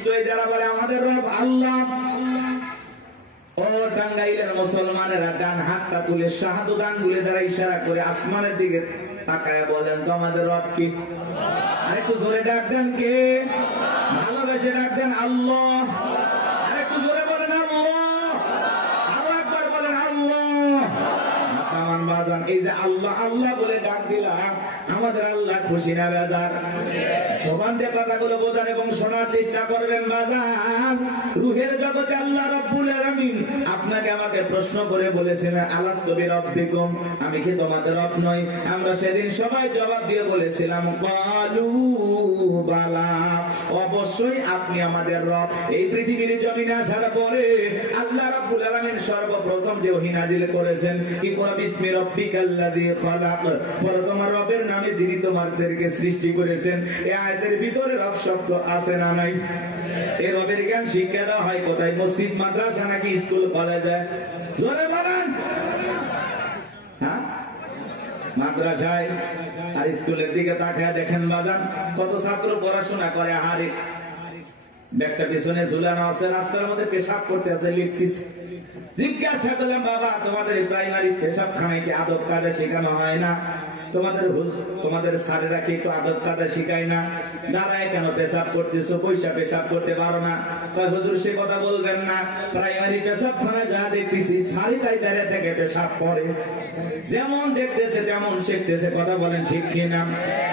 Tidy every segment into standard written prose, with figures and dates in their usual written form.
নিশ্চয়ই যারা বলে আমাদের রব আল্লাহ, ও টাঙ্গাইলের মুসলমানেরা ডান হাতটা তুলে শাহাদাত আঙ্গুলে যারা ইশারা করে আসমানের দিকে তাকায় বলেন তো আমাদের রব কি? আরেকটু জোরে ডাক দেন কে? ভালোবেসে ডাক দেন আল্লাহ। আরেকটু জোরে বলেন আল্লাহ, আরো একবার বলেন আল্লাহ। আমার বাজান এই যে আল্লাহ আল্লাহ বলে ডাক দিলাম, আমাদের আল্লাহ খুশি না বেজার? সমান দিয়ে কথাগুলো বোঝার এবং শোনার চেষ্টা করবেন বাজান। রুহের জগতে আল্লাহ রাব্বুল আলামিন আপনাকে আমাকে প্রশ্ন করে বলেছেন আলাস্তু বিরাব্বিকুম, আমি কি তোমাদের রব নই? আমরা সেদিন সবাই জবাব দিয়ে বলেছিলাম ক্বালু বালা, অবশ্যই আপনি আমাদের রব। এই পৃথিবীর জমিনে আসার পরে আল্লাহ রাব্বুল আলামিন সর্বপ্রথম যে ওহী নাযিল করেছেন ইকরা বিসমি রাব্বিকাল্লাযী খালাক, বলো তোমার রবের নামে যিনি তোমাদেরকে সৃষ্টি করেছেন। এই আয়াতের ভিতরে রব শব্দ আছে না নাই? এই রবের জ্ঞান শিক্ষা দেওয়া হয় কোথায়? মসজিদ, মাদ্রাসা নাকি স্কুল কলেজে? জোরে বলেন। হ্যাঁ, মাদ্রাসায় আর স্কুলের দিকে তাকায় দেখেন বাজান, কত ছাত্র পড়াশোনা করে, হারে ব্যাগটা পিছনে ঝুলানো আছে, রাস্তার মধ্যে পেশাব করতে আছে, লিখতেছে। জিজ্ঞাসা করলাম বাবা তোমাদের প্রাইমারি পেশাব খানায় কি আদব কায়দা শেখানো হয় না? তোমাদের স্যারেরা কি একটু আদব কায়দা শিখায় না? দাঁড়ায় কেন পেশাব করতেছো? পয়সা পেশাব করতে পারো না? কয় হুজুর সে কথা বলবেন না, প্রাইমারি পেশাব খানায় যা দেখতেছি সারি তাই দাঁড়িয়ে থেকে পেশাব করে, যেমন দেখতেছে তেমন শিখতেছে। কথা বলেন ঠিক কিনা?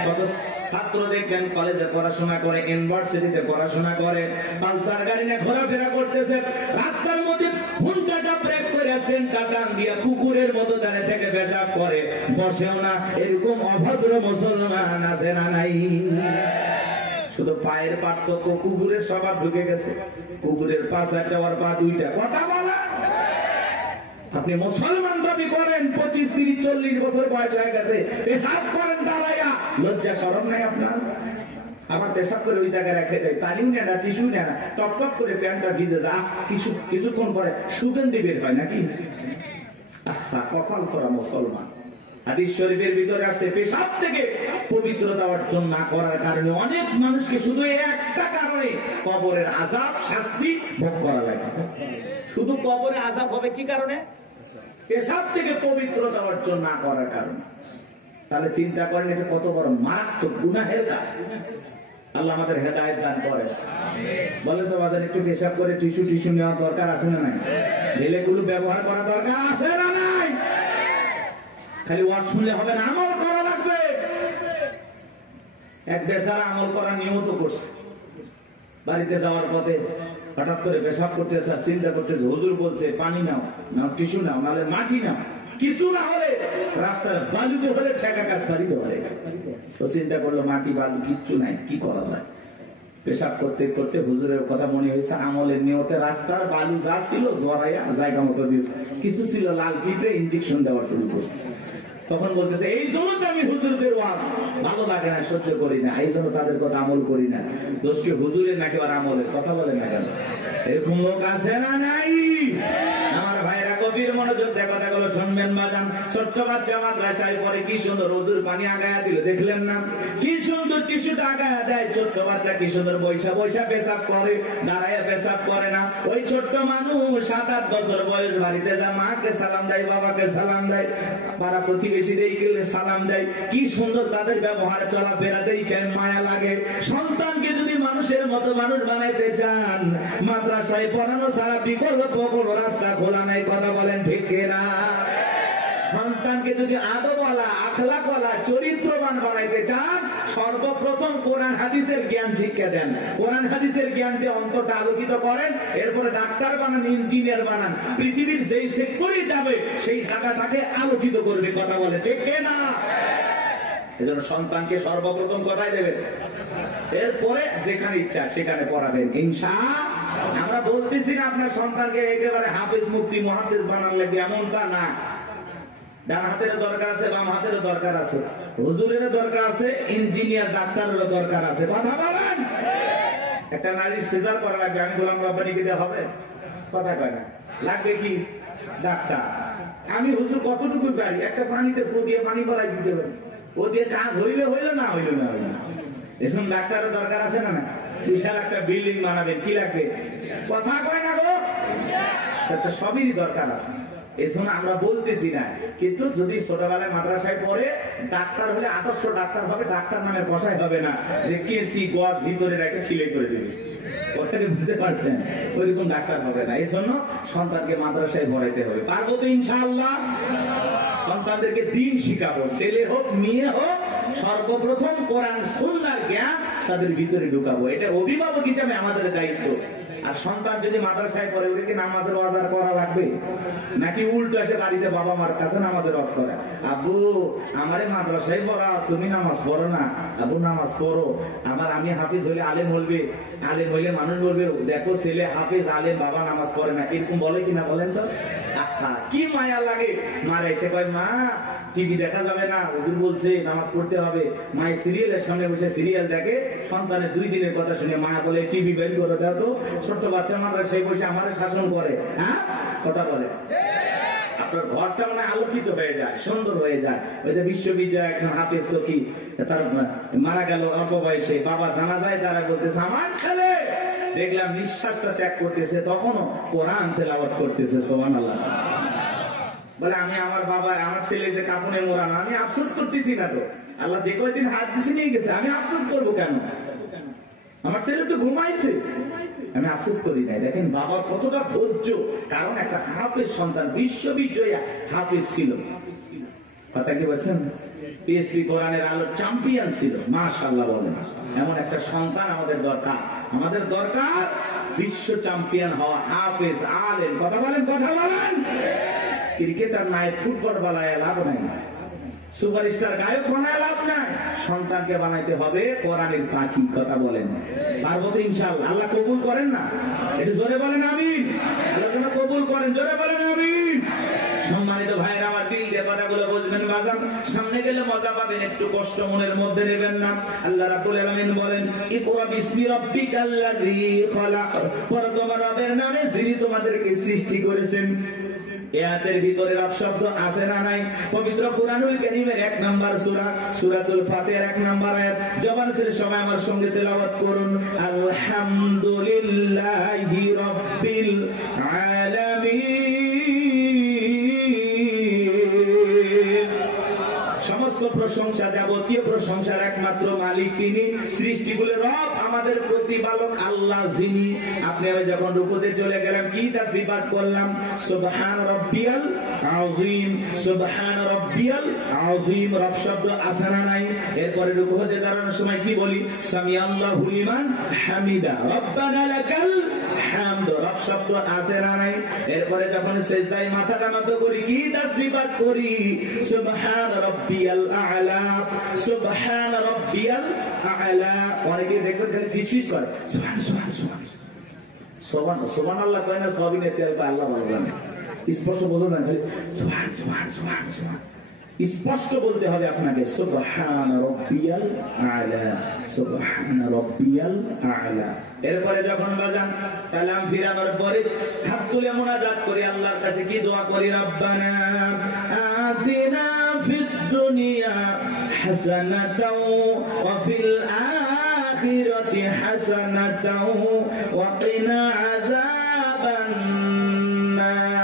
কত ছাত্র দেখবেন কলেজে পড়াশোনা করে, ইউনিভার্সিটিতে পড়াশোনা করে, পালসার গাড়ি নিয়ে ঘোরাফেরা করতেছে, রাস্তার মধ্যে ঘন্টাটা ব্রেক করে সেন্টার টান দিয়ে কুকুরের মতো দাঁড়িয়ে থেকে পেশাব করে, বসেও না। এরকম অভদ্র মুসলমান আছে না নাই? শুধু পায়ের পার্থক্য, কুকুরের স্বভাব ঢুকে গেছে। কুকুরের পা চারটা, ওর পা দুইটা। কথা বলা, আপনি মুসলমান দাবি করেন, 25, 30, 40 বছর বয়স হয়ে গেছে, পেশাব করেন দাঁড়াইয়া, লজ্জা শরম নাই আপনার? আমার পেশাব করে ওই জায়গায় রেখে দেয়, পানিও নেয় না, টিস্যু নেয় না, টপ টপ করে প্যান্টটা ভিজে যায়, কিছুক্ষণ পরে সুগন্ধি বের হয় নাকি? কপাল করা মুসলমান। হাদিস শরীফের ভিতরে আসছে পেশাব থেকে পবিত্রতা অর্জন না করার কারণে অনেক মানুষকে শুধু একটা কারণে কবরের আযাব শাস্তি ভোগ করা লাগে। শুধু কবরে আযাব হবে কি কারণে? পেশাব থেকে পবিত্রতা অর্জন না করার কারণে। তাহলে চিন্তা করেন এটা কত বড় মারাত্মক গুনাহের কাজ। আল্লাহ আমাদের হেদায়েত দান করেন। বলেন তো বাজার একটু পেশাব করে টিস্যু নেওয়া দরকার আছে না নাই? ঢেলেগুলো ব্যবহার করা দরকার আছে না নাই? খালি ওয়াজ শুনলে হবে না, আমল করা লাগবে। এক বেচারা আমল করা নিয়ত করছে, বাড়িতে যাওয়ার পথে হঠাৎ করে পেশাব করতেছে, চিন্তা করতেছে হুজুর বলছে পানি নাও, নাও টিস্যু নাও, নাহলে মাটি নাও, কিছু না হলে রাস্তার বালুতে হলে ঠেকা কাজ বাড়িতে হলে। তো চিন্তা করলো মাটি বালু কিচ্ছু নাই, কি করা যায়? পেশাব করতে করতে হুজুরের কথা মনে হয়েছে, আমলের নিয়তে রাস্তার বালু যা ছিল জড়াইয়া জায়গা মতো দিয়েছে, কিছু ছিল লাল পিঁপড়ে, ইঞ্জেকশন দেওয়া শুরু করছে। তখন বলতেছে এই জন্য আমি হুজুরদের ওয়াজ ভালো লাগে না, সহ্য করি না, এই জন্য তাদের কথা আমল করি না। দোষ কি হুজুরের নাকি আর আমলের? কথা বলে না কেন? এরকম লোক আছে না নাই? আমার ভাইরা গভীর মনোযোগ দিয়ে কথাগুলো শুনবেন বাজান। ছোট্ট বাচ্চা মাদ্রাসায় পরে কি সুন্দর হুজুর পানি আগায়া দিল, দেখলেন না? কি সুন্দর টিস্যুটা আগায়া দেয়। ছোট্ট বাচ্চা কি সুন্দর বৈশা বৈশা পেশাব করে, দাঁড়ায় পেশাব করে না। ওই ছোট্ট মানুষ 7-8 বছর বয়স বাড়িতে যা মাকে সালাম দেয়, বাবাকে সালাম দেয়, পাড়া প্রতিবেশীদের গেলে সালাম দেয়। কি সুন্দর তাদের ব্যবহার, চলাফেরা দেখে মায়া লাগে। সন্তানকে যদি মানুষের মতো মানুষ বানাইতে চান, মাদ্রাসায় পড়ানো ছাড়া বিকল্প কোনো রাস্তা খোলা নাই। কথা বলেন ঠিক কিনা? সন্তানকে যদি আদবওয়ালা, আখলাকওয়ালা, চরিত্রবান বানাইতে চান, সর্বপ্রথম কোরআন হাদিসের জ্ঞান শিক্ষা দেন। কোরআন হাদিসের জ্ঞান দিয়ে অন্তরটা আলোকিত করেন, এরপরে ডাক্তার বানান, ইঞ্জিনিয়ার বানান, পৃথিবীর যেই সেক্টরে যাবে সেই জায়গাটাকে আলোকিত করবে। কথা বলে ঠিক কিনা? এজন্য সন্তানকে সর্বপ্রথম কথাই দেবেন, এরপরে যেখানে ইচ্ছা সেখানে পড়াবেন ইনশাআল্লাহ। আমরা বলতেছি না আপনার সন্তানকে একেবারে হাফেজ, মুফতি, মুহাদ্দিস বানান লাগে, এমনটা না। ডান হাতের দরকার আছে, বাম হাতের দরকার আছে, হুজুরের দরকার আছে, ইঞ্জিনিয়ার ডাক্তারের দরকার আছে। কথা বলেন। একটা নারীর সিজার করা লাগবে, আমি গোলাম রব্বানিকে দেওয়া হবে? কথা কয় না। লাগবে কি? ডাক্তার। আমি হুজুর কতটুকু পারি, একটা পানিতে ফু দিয়ে পানি করাই দিতে পারি, ও দিয়ে কাজ হইলে হইলো, না হইলো না হইলো। এখন ডাক্তারের দরকার আছে না? বিশাল একটা বিল্ডিং বানাবেন, কি লাগবে? কথা কয় না গো, সবই দরকার আছে। এই জন্য আমরা বলতেছি না, কিন্তু যদি ছোটবেলায় মাদ্রাসায় পড়ে ডাক্তার হলে আদর্শ ডাক্তার হবে, ডাক্তার নামে কষাই হবে না যে কেসি গজ ভিতরে রেখে সিলাই করে দেবে, কথাটা বুঝতে পারছেন? ওইরকম ডাক্তার হবে না। এই জন্য সন্তানকে মাদ্রাসায় পড়াইতে হবে। পারবো তো ইনশাআল্লাহ? সন্তানদেরকে দিন শিখাবো, ছেলে হোক মেয়ে হোক, সর্বপ্রথম কোরআন সুন্নাহর জ্ঞান তাদের ভিতরে ঢুকাবো। এটা অভিভাবক হিসাবে আমাদের দায়িত্ব। আর সন্তান যদি মাদ্রাসায় পড়ে, ওদেরকে নামাজের ওয়াজ করা লাগবে নাকি উল্টো এসে বাড়িতে বাবা মার কাছে নামাজের ওয়াজ করে? আব্বু আমারে মাদ্রাসায় পড়া, তুমি নামাজ পড়ো না। আব্বু নামাজ পড়ো, আমি হাফিজ হলে আলেম বলবে, আলেম হইলে মানুষ বলবে দেখো ছেলে হাফিজ আলেম, বাবা নামাজ পড়ে না। এরকম বলে কিনা বলেন তো? কি মায়া লাগে। মারা এসে কয় মা টিভি দেখা যাবে না, হুজুর বলছে নামাজ পড়তে হবে। মায়ের সিরিয়ালের সামনে বসে সিরিয়াল দেখে, সন্তানের 2 দিনের কথা শুনে মা বলে টিভি বের করে দাও তো। ছোট্ট বাচ্চা মাদ্রাসায় বসে আমাদের শাসন করে, হ্যাঁ কথা বলে। আপনার ঘরটা মানে আলোকিত হয়ে যায়, সুন্দর হয়ে যায়। ওই যে বিশ্ববিদ্যালয় একজন হাফেজ তো কি তার মারা গেল অল্প বয়সে, বাবা জানা যায়, তারা বলতেছে আমার ছেলে দেখলাম নিঃশ্বাসটা ত্যাগ করতেছে, তখনও কোরআন তেলাওয়াত করতেছে। সুবহানাল্লাহ। বলে আমি আমার বাবা আমার ছেলে যে কাফনে মোড়ানো, আমি আফসোস করতেছি না তো, আল্লাহ যে কয়দিন হাত দিছে নিয়ে গেছে, আমি আফসোস করবো কেন? আমার ছেলে তো ঘুমাইছে, আমি আফসোস করি নাই। দেখেন বাবার কতটা ধৈর্য, কারণ একটা হাফেজ সন্তান, বিশ্ববিদ্যালয় হাফেজ ছিল। কথা কি বলছেন? পিএসপি কোরআনের আলো চ্যাম্পিয়ন ছিল। মাশাআল্লাহ বলেন। এমন একটা সন্তান আমাদের দরকার। আমাদের দরকার বিশ্ব চ্যাম্পিয়ন হওয়া হাফেজ আলেম। কথা বলেন, কথা বলেন। ক্রিকেটার নাই, ফুটবল বানায় লাভ নাই, সুপারস্টার গায়ক বানায় লাভ নাই। সন্তানকে বানাইতে হবে কোরআনের পাখি। কথা বলেন, পারবো তো ইনশাআল্লাহ? আল্লাহ কবুল করেন না? একটু জোরে বলেন আমিন। আল্লাহ যেন কবুল করেন, জোরে বলেন আমিন। সম্মানিত ভাইরা আমার, দিল দিয়ে কথাগুলো বুঝবেন বাজান। সামনে গেলে মজা পাবেন, একটু কষ্ট মনের মধ্যে নেবেন না। আল্লাহ রাব্বুল আলামিন বলেন ইকরা বিসমি রাব্বিকাল্লাযী খলাক, পড়ো তোমার রবের নামে যিনি তোমাদেরকে সৃষ্টি করেছেন। এর ভিতরে রব শব্দ আছে না নাই? পবিত্র কুরআনুল কারীমের 1 নাম্বার সূরা সূরাতুল ফাতিহার 1 নাম্বার আয়াত। জবান ছেড়ে সবাই আমার সঙ্গে তেলাওয়াত করুন, আলহামদুলিল্লাহি রাব্বিল আলামিন। সমস্ত প্রশংসা, যাবতীয় প্রশংসার একমাত্র মালিক তিনি, সৃষ্টিগুলো রব, আমাদের প্রতিপালক আল্লাহ যিনি। আপনি যখন রুকুতে চলে গেলেন কি তাসবিহ পাঠ করলাম? সুবহান রাব্বিয়াল আযীম, সুবহান রাব্বিয়াল আযীম। রব শব্দ আছে না নাই? এরপরে রুকুতে দাঁড়ানোর সময় কি বলি? সামিআল্লাহু লিমান হামিদা, রব্বানা লাকাল হামদ। রব শব্দ আছে না নাই? এরপরে যখন সিজদায় মাথাটা নত করি কি তাসবিহ পাঠ করি? সুবহান রাব্বিয়াল আ'লা, সুবহান রাব্বিয়াল আ'লা। অনেকে দেখবেন খালি ফিসফিস করে, সুবহান সুবহান সুবহান সুবহান সুবহানাল্লাহ কয় না, সবিনে তেল পায় আল্লাহ ভালো জানে। স্পষ্ট বোঝা না, খালি সুবহান সুবহান সুবহান সুবহান। স্পষ্ট বলতে হবে আপনাকে, সুবহান রাব্বিয়াল আ'লা, সুবহান রাব্বিয়াল আ'লা। এরপরে যখন বাজান সালাম ফিরানোর পরে হাত তুলে মুনাজাত করি, আল্লাহর কাছে কি দোয়া করি? রব্বানা আতিনা ফিদ দুনিয়া হাসানাতাও ওয়া ফিল আখিরাতি হাসানাতাও ওয়া কিনা আযাবান নার।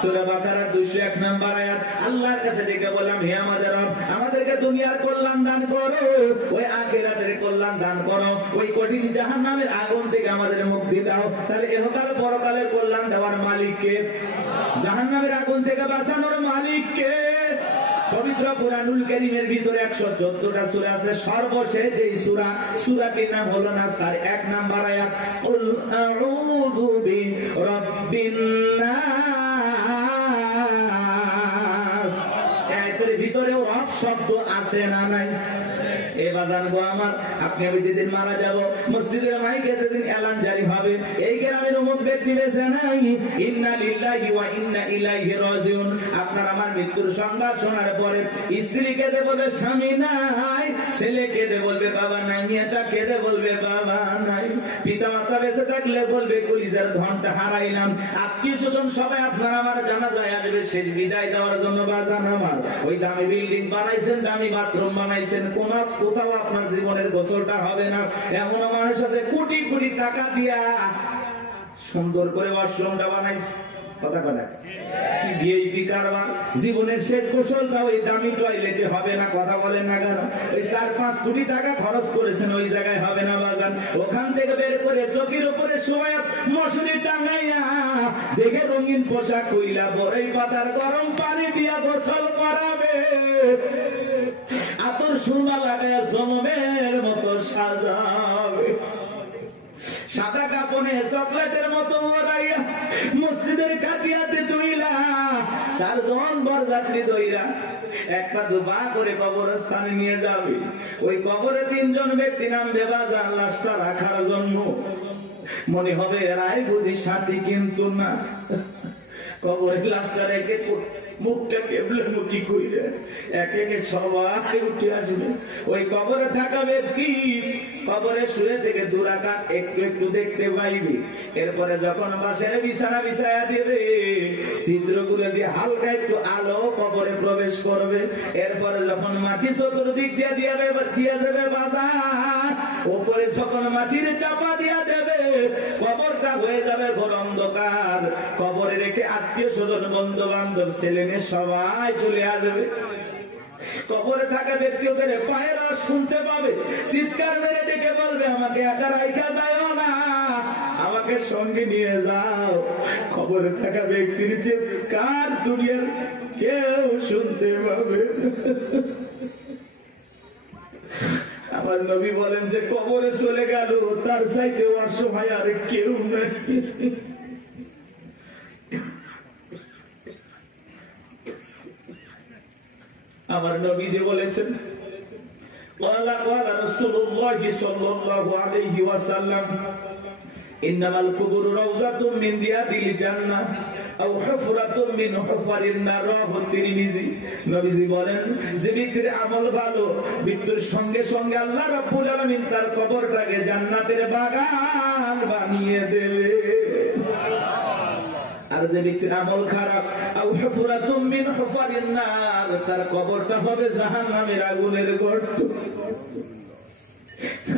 সূরা বাকারা 201 নম্বর আয়াত। আল্লাহর কাছে ডেকে বললাম, হে আমাদের রব, আমাদেরকে দুনিয়ার কল্যাণ দান করো, ওই আখিরাতের কল্যাণ দান করো, ওই কঠিন জাহান্নামের আগুন থেকে আমাদের মুক্তি দাও। তাহলে ইহকাল পরকালের কল্যাণ দেওয়ার মালিক কে? জাহান্নামের আগুন থেকে বাঁচানোর মালিক কে? পবিত্র কুরআনুল কারীমের ভিতরে 114টা সূরা আছে। সর্বশেষ এই সূরাটির নাম হলো নাস, তার 1 নাম্বার আয়াত, কুল আউযু বিরাব্বিন নাস। এর ভিতরে রব শব্দ আছে না নাই? এবার জানবো আমার আপনি আমি যেদিন মারা যাব মসজিদের মাইকে যেদিন এলান জারি হবে এই গ্রামের অমুক ব্যক্তি বেঁচে নাই, ইন্না লিল্লাহি ওয়া ইন্না ইলাইহি রাজিউন। আপনার আমার মৃত্যুর সংবাদ শোনার পরে স্ত্রী কেঁদে বলবে স্বামী নাই, ছেলে কেঁদে বলবে বাবা নাই, মেয়েটা কেঁদে বলবে বাবা নাই, পিতা মাতা বেঁচে থাকলে বলবে কলিজার ধনটা হারাইলাম। আত্মীয় স্বজন সবাই আপনার আমার জানাজায় আসবে শেষ বিদায় দেওয়ার জন্য। বাজান আমার ওই দামি বিল্ডিং বানাইছেন, দামি বাথরুম বানাইছেন, কোথাও আপনার জীবনের গোসলটা হবে না। এমন মানুষ আছে কোটি কোটি টাকা দিয়া সুন্দর করে ওয়াশরুমটা বানাইছে, কথা কথা ভিআইপি কারবার, জীবনের শেষ গোসলটা ওই দামি টয়লেটে হবে না, কথা বলেন না কেন? ওই 4-5 কোটি টাকা খরচ করেছেন ওই জায়গায় হবে না বাজান। ওখান থেকে বের করে চকির উপরে শোয়া মশুরি টাঙাইয়া দেখে রঙিন পোশাক কইলা বড়ই পাতার গরম পানি দিয়া গোসল করাবে, আতর সুরমা লাগায়া জনমের মতো সাজাবে, সাদা কাপড়ে চকলেটের মতো ওরাইয়া মসজিদের কাটিয়াতে দুইলা 4 জন বরযাত্রী দইরা একটা দুবা করে কবরস্থানে নিয়ে যাবে। ওই কবরে 3 জন ব্যক্তি নামবে বাজার লাশটা রাখার জন্য। মনে হবে এরাই বুঝি সাথী, কিন্তু না, কবরের লাশটা রেখে মুখটা কেবলে মুখি কইরে একে একে সবাই উঠে আসবে। ওই কবরে থাকা ব্যক্তি কবরে শুয়ে থেকে দুরাকাত একটু একটু দেখতে পাইবে। এরপরে যখন বাসের বিছানা বিছায়া দেবে ছিদ্রগুলো দিয়ে হালকা একটু আলো কবরে প্রবেশ করবে। এরপরে যখন মাটি চতুর্দিক দিয়ে দিয়া যাবে বাজার, উপরে যখন মাটির চাপা দিয়া দেবে কবরটা হয়ে যাবে ঘোর অন্ধকার। কবরে রেখে আত্মীয় স্বজন বন্ধু বান্ধব ছেলে মেয়ে সবাই চলে আসবে। কবরে থাকা ব্যক্তি ওদের পায়ের আওয়াজ শুনতে পাবে, চিৎকার মেরে ডেকে বলবে আমাকে একা রাইখা যাও না, আমাকে সঙ্গে নিয়ে যাও। কবরে থাকা ব্যক্তির চিৎকার দুনিয়ার কেউ শুনতে পাবে। আমার নবী বলেন যে কবরে চলে গেল তার চাইতে অসহায় আর কেউ নেই। আমার নবী যে বলেছেন قال رسول الله صلى الله عليه وسلم إنما القبور روضة من رياض الجنة أو حفرة من حفر النار رواه الترمذي। নবীজি বলেন যে ব্যক্তির আমল ভালো মৃত্যুর সঙ্গে সঙ্গে আল্লাহ রাব্বুল আলামিন তার কবরটাকে জান্নাতের বাগান বানিয়ে দেবে। আর যে ব্যক্তির আমল খারাপ আও হুফরাতুম মিন হুফারিন নার, তার কবরটা হবে জাহান্নামের আগুনের গর্ত।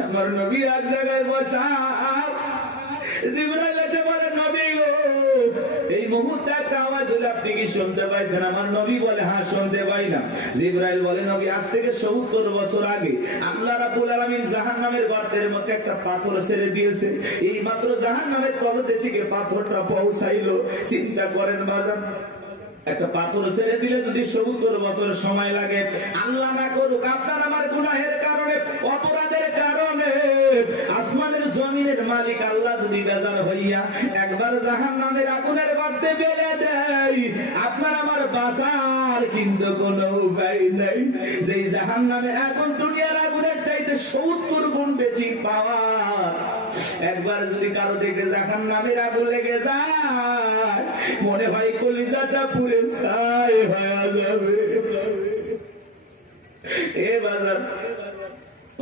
আমার নবী এক জায়গায় বসা, জিবরাইল এসে বলে নবী গো এই মুহূর্তে একটা আওয়াজ হলো, আপনি কি শুনতে পাইছেন? আমার নবী বলে হ্যাঁ শুনতে পাই না। জিবরাইল বলে নবী আজ থেকে 70 বছর আগে আল্লাহ রাব্বুল আলামিন জাহান্নামের গর্তের মধ্যে একটা পাথর ছেড়ে দিয়েছে, এই মাত্র জাহান্নামের তলদেশে গিয়ে পাথরটা পৌঁছাইলো। চিন্তা করেন বাজার, একটা পাথর ছেড়ে দিলে যদি 70 বছর সময় লাগে, আল্লাহ না করুক আপনার আমার গুনাহের কারণে অপরাধের কারণে আসমানের জমিনের মালিক আল্লাহ যদি বেজার হইয়া একবার জাহান্নামের আগুনের গর্তে ফেলে দেয়, আপনার আমার বাঁচার কিন্তু কোনো উপায় নাই। যেই জাহান্নামে এখন দুনিয়ার আগুনের চাইতে 70 গুণ বেশি পাওয়ার। একবার যদি কারো দিকে জাহান্নামের আগুন লেগে যায় মনে হয় কলিজাটা পুড়ে ছাই হয়ে যাবে। এ বাজার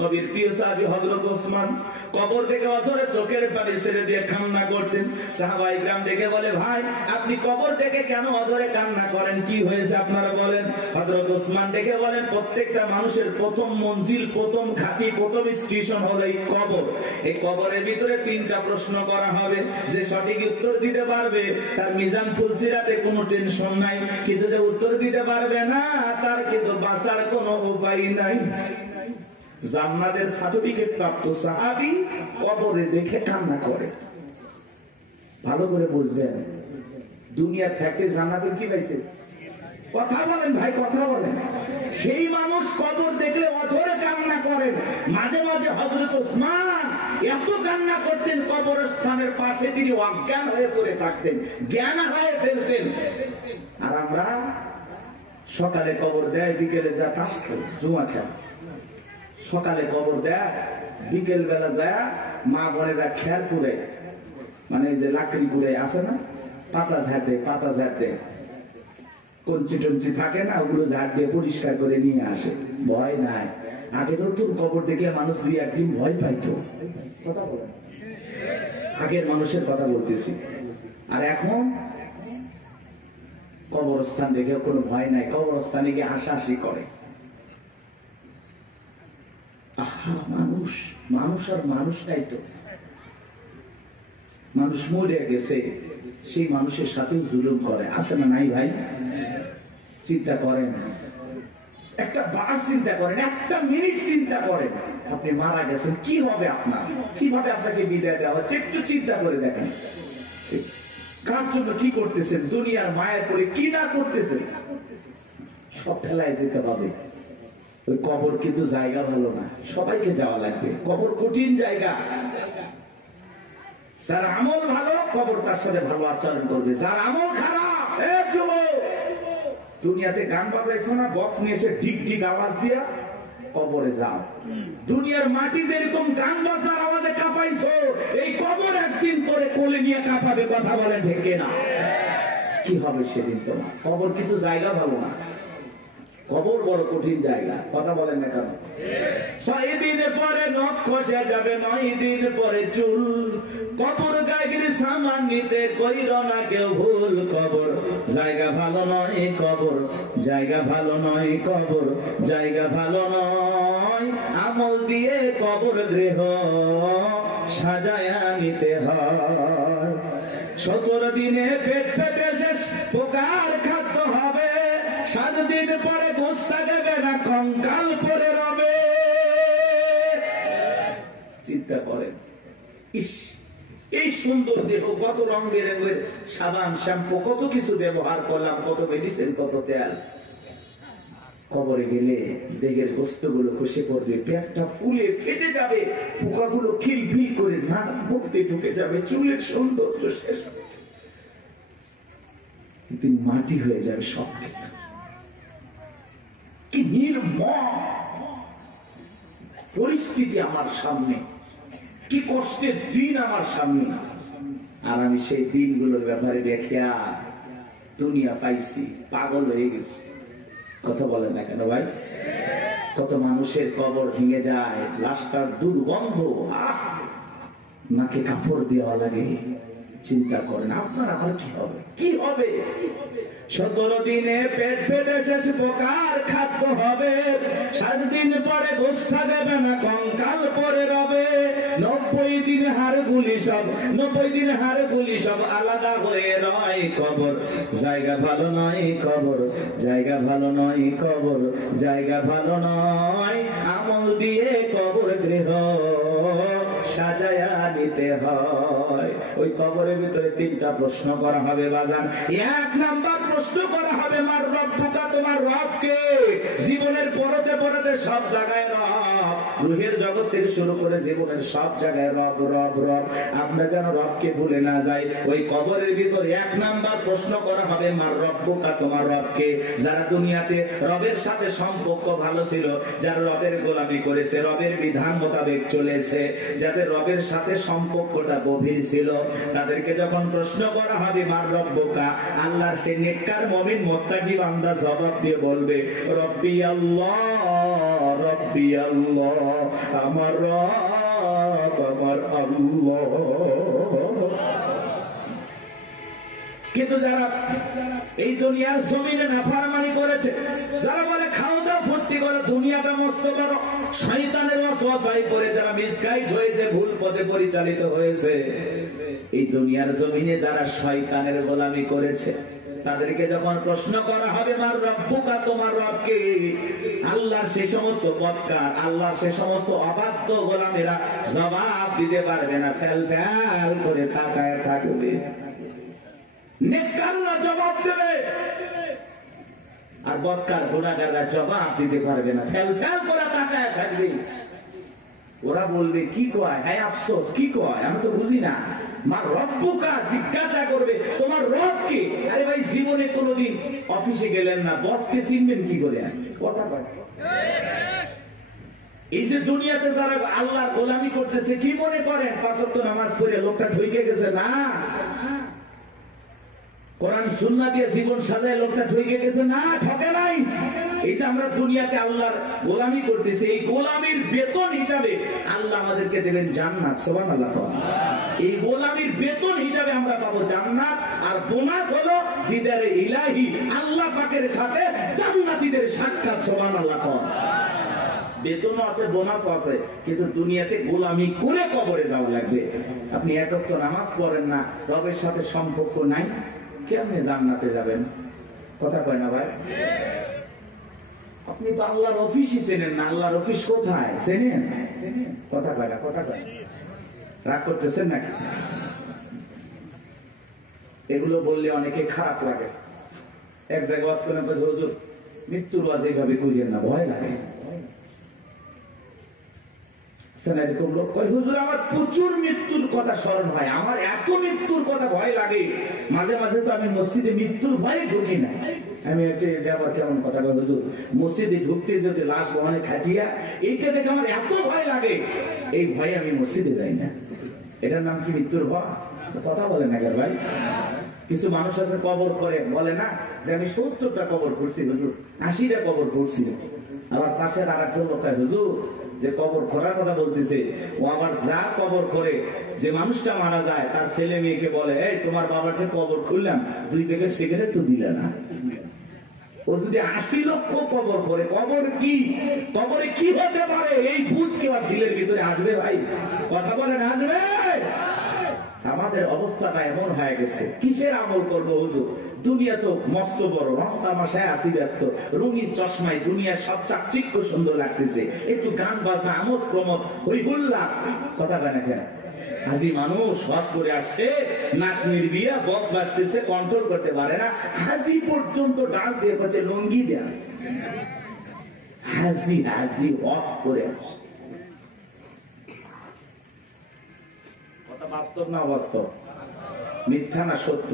নবীর প্রিয় সাহাবী হযরত ওসমান কবর থেকে বছরে চোখের পানি ছেড়ে দিয়ে কান্না করতেন। সাহাবায়ে কেরাম ডেকে বলে ভাই আপনি কবর থেকে কেন অঝরে কান্না করেন, কি হয়েছে আপনারা বলেন? হযরত ওসমান ডেকে বলেন প্রত্যেকটা মানুষের প্রথম মঞ্জিল, প্রথম ঘাঁটি, প্রথম স্টেশন হলো এই কবর। এই কবরের ভিতরে 3টা প্রশ্ন করা হবে, যে সঠিক উত্তর দিতে পারবে তার মিজান ফুলসিরাতে কোনো টেনশন নাই, কিন্তু যে উত্তর দিতে পারবে না তার কিন্তু বাঁচার কোনো উপায় নাই। জান্নাতের সার্টিফিকেট প্রাপ্ত সাহাবী কবরে দেখে কান্না করে। ভালো করে বুঝবেন, দুনিয়ার থেকে জান্নাতের কি পাইছে? কথা বলেন ভাই, কথা বলেন। সেই মানুষ কবর দেখলে অঝরে কান্না করেন। মাঝে মাঝে হযরত ওসমান এত কান্না করতেন, কবরস্থানের পাশে তিনি অজ্ঞান হয়ে পড়ে থাকতেন, জ্ঞান হারিয়ে ফেলতেন। আর আমরা সকালে কবর দেয়, বিকেলে যা তাস খেল, জুয়া খেল, সকালে কবর দেয়, বিকেল বেলা যায় মা বোনেরা খেয়াল করে, মানে যে লাকড়ি করে আছে না, পাতা ঝাড় দেয়, কঞ্চি টঞ্চি থাকে না, ওগুলো ঝাড় দিয়ে পরিষ্কার করে নিয়ে আসে। ভয় নাই। আগে নতুন কবর দেখলে মানুষ 2-1 দিন ভয় পাইতো। কথা বলেন, আগের মানুষের কথা বলতেছি। আর এখন কবরস্থান দেখে কোনো ভয় নাই, কবরস্থানে গিয়ে হাসাহাসি করে। আহা, মানুষ আর মানুষ নাই তো। মানুষ মরে গেছে, সেই মানুষের সাথে জুলুম করে, আছে না নাই ভাই? চিন্তা করেন, একটা বার চিন্তা করেন, একটা মিনিট চিন্তা করেন, আপনি মারা গেছেন, কি হবে আপনার? কিভাবে আপনাকে বিদায় দেওয়া হচ্ছে? একটু চিন্তা করে দেখেন, কার জন্য কি করতেছেন, দুনিয়ার মায়ের পরে কি না করতেছেন, সব ফেলায় যেতে হবে। ওই কবর কিন্তু জায়গা ভালো না, সবাইকে যাওয়া লাগবে। কবর কঠিন জায়গা। যার আমল ভালো, কবর তার সাথে ভালো আচরণ করবে। যার আমল খারাপ, দুনিয়াতে গান বাজাইছো না, বক্স নিয়ে এসে ঢিক ঢিক আওয়াজ দিয়া কবরে যাও। দুনিয়ার মাটি যেরকম গান বাজনার আওয়াজে কাঁপাইছো, এই কবর একদিন পরে কোলে নিয়ে কাঁপাবে। কথা বলে ঢেকে না, কি হবে সেদিন তোমার? কবর কিন্তু জায়গা ভালো না, কবর বড় কঠিন জায়গা। কথা বলেন না কেন? 6 দিন পরে নখ খসে যাবে, 9 দিন পরে চুল। কবর গায়ের সামান নিতে কইর না কেউ ভুল। কবর জায়গা ভালো নয়, কবর জায়গা ভালো নয়, কবর জায়গা ভালো নয়। আমল দিয়ে কবর গৃহ সাজায়া নিতে হয়। 17 দিনে পেট ফেটে শেষ পোকার খাদ্য হবে। 7 দিন পরে গোস্তা দেবে না, কঙ্কাল পরে রবে। চিন্তা করেন, ইস, এই সুন্দর দেহ, কত রং বেরঙের সাবান শ্যাম্পু, কত কিছু ব্যবহার করলাম, কত মেডিসিন, কত তেল। কবরে গেলে দেহের গোস্তগুলো খসে পড়বে, পেটটা ফুলে ফেটে যাবে, পোকাগুলো খিলফিল করে নাক মুখতে ঢুকে যাবে, চুলের সৌন্দর্য শেষ হবে, মাটি হয়ে যাবে সবকিছু। কি নির্মম পরিস্থিতি আমার সামনে, কি কষ্টের দিন আমার সামনে। আর আমি সেই দিনগুলোর ব্যাপারে দেখিয়া দুনিয়া পাইছি, পাগল হয়ে গেছি। কথা বলেন না কেন ভাই? কত মানুষের কবর ভেঙে যায়, লাশটার দুর্গন্ধ, নাকে কাপড় দেওয়া লাগে। চিন্তা করেন আপনার আবার কি হবে, কি হবে? 17 দিনে পেট ফেটে শেষ পোকার খাদ্য হবে। 7 দিন পরে গোস্তা দেবে না, কঙ্কাল পরে রবে। 90 দিন হাড়গুলি সব আলাদা হয়ে রয়। কবর জায়গা ভালো নয়, কবর জায়গা ভালো নয়, কবর জায়গা ভালো নয়। আমল দিয়ে কবর গৃহ সাজায়া নিতে হয়। ওই কবরের ভিতরে 3টা প্রশ্ন করা হবে বাজান। 1 নাম্বার প্রশ্ন করা হবে, মার রব্বুকা, তোমার রবকে। জীবনের পরতে পরতে সব জায়গায় রব, রুহের জগৎ থেকে শুরু করে জীবনের সব জায়গায় রব রব রব। আমরা যেন রবকে ভুলে না যাই। ওই কবরের ভিতরে 1 নাম্বার প্রশ্ন করা হবে, মার রব্বুকা, তোমার রবকে। যারা দুনিয়াতে রবের সাথে সম্পর্ক ভালো ছিল, যারা রবের গোলামি করেছে, রবের বিধান মোতাবেক চলেছে, যাদের রবের সাথে সম্পর্কটা গভীর ছিল, তাদেরকে যখন প্রশ্ন করা হবে মার রব্বুকা, আল্লাহর সেই নেককার মুমিন মুত্তাকি বান্দা জবাব দিয়ে বলবে, রব্বি আল্লাহ, রব্বি আল্লাহ, আমার রব আমার আল্লাহ। কিন্তু যারা এই দুনিয়ার জমিনে নাফরমানি করেছে, যারা বলে খাও দাও ফুর্তি করো, দুনিয়াটা মস্ত বড়, শয়তানের ওয়াসওয়াসায় পড়ে যারা মিসগাইড হয়েছে, ভুল পথে পরিচালিত হয়েছে, এই দুনিয়ার জমিনে যারা শয়তানের গোলামি করেছে, তাদেরকে যখন প্রশ্ন করা হবে মার রব্বুকা, তোমার রবকে, আল্লাহর সেই সমস্ত বদকার, আল্লাহর সেই সমস্ত অবাধ্য গোলামেরা জবাব দিতে পারবে না, ফেল ফেল করে তাকায় থাকবে। নেককাররা জবাব দেবে, আর বদকার গুনাহগাররা জবাব দিতে পারবে না, ফেল ফেল করে তাকায় থাকবে। ওরা বলবে কি কয়, হ্যাঁ আফসোস, কি কয় আমি তো বুঝি না। মা রব্বুকা জিজ্ঞাসা করবে তোমার রব কে? আরে ভাই, জীবনে কোনোদিন অফিসে গেলেন না, বসকে চিনবেন কি করে? কথা বলে এই যে দুনিয়াতে যারা আল্লাহর গোলামি করতেছে কি মনে করেন 5 ওয়াক্ত নামাজ পড়ে লোকটা ঠকে গেছে? না, কোরআন সুন্নাহ দিয়ে জীবন সাজায় লোকটা ঠকে গেছে? না, ঠকে নাই। এই যে আমরা দুনিয়াতে আল্লাহর গোলামি করতেছি, এই গোলামির বেতন হিসাবে আল্লাহ আমাদেরকে দেবেন জান্নাত। সুবহানাল্লাহ। এই গোলামির বেতন হিসাবে আমরা পাবো জান্নাত, আর বোনাস হলো দিদারে ইলাহি, আল্লাহ পাকের সাথে জান্নাতীদের সাক্ষাৎ। সুবহানাল্লাহ। বেতনও আছে, বোনাসও আছে, কিন্তু দুনিয়াতে গোলামি করে কবরে যাওয়া লাগবে। আপনি এক ওয়াক্ত নামাজ পড়েন না, রবের সাথে সম্পর্ক নাই, কেমনে জান্নাতে যাবেন? কথা কয় না ভাই? আপনি তো আল্লাহর অফিসই চেনেন না। আল্লাহর অফিস কোথায় চেনেন? কথা কয় না, কথা কয়। রাগ করতেছেন নাকি? এগুলো বললে অনেকে খারাপ লাগে। এক জায়গায় ওয়াজ করে হুজুর মৃত্যুর ওয়াজ এইভাবে করিয়েন না, ভয় লাগে। এরকম লোক কয় হুজুর আমার প্রচুর মৃত্যুর কথা স্মরণ হয়, আমার এত মৃত্যুর কথা ভয় লাগে, মাঝে মাঝে তো আমি মসজিদে মৃত্যুর ভয়ে ঢুকি না। আমি আবার কেমন কথা কই হুজুর, মসজিদে ঢুকতে যেতে লাশ বহনে খাটিয়া এইটা দেখে আমার এত ভয় লাগে, এই ভয়ে আমি মসজিদে যাই না। এটার নাম কি মৃত্যুর ভয়? কথা বলে না ভাই। কিছু মানুষ আছে কবর করে বলে না যে আমি 70টা কবর করছি হুজুর, 80টা কবর করছি। আবার পাশের আর একজন লোক হুজুর যে কবর খোঁড়ার কথা বলতেছে, ও আবার যা কবর করে যে মানুষটা মারা যায় তার ছেলে মেয়েকে বলে, এই তোমার বাবাকে কবর খুললাম, 2 প্যাকেট সিগারেট তো দিলে না। ও যদি 80 লক্ষ কবর করে, কবর কি, কবরে কি হতে পারে এই বুঝ কেউ দিলের ভিতরে আসবে ভাই? কথা বলেন আসবে? আমাদের অবস্থাটা এমন হয়ে গেছে, কিসের আমল করবো হুজুর? দুনিয়া তো মস্ত বড়, রং তামাশায় আসি ব্যস্ত, রঙিন চশমায় দুনিয়ার সব চাকচিক্য সুন্দর লাগতেছে, একটু গান বাজনা আমোদ প্রমোদ হই হুল্লা। কথা কেন কেন হাজি মানুষ ওয়াজ করে আসছে, নাক নির্বিয়া বক্স বাজতেছে, কন্ট্রোল করতে পারে না, হাজি পর্যন্ত ডাক দিয়ে করছে লঙ্গি দেন, হাজি হাজি অফ করে আসছে। বাস্তব না অবাস্তব? মিথ্যা না সত্য?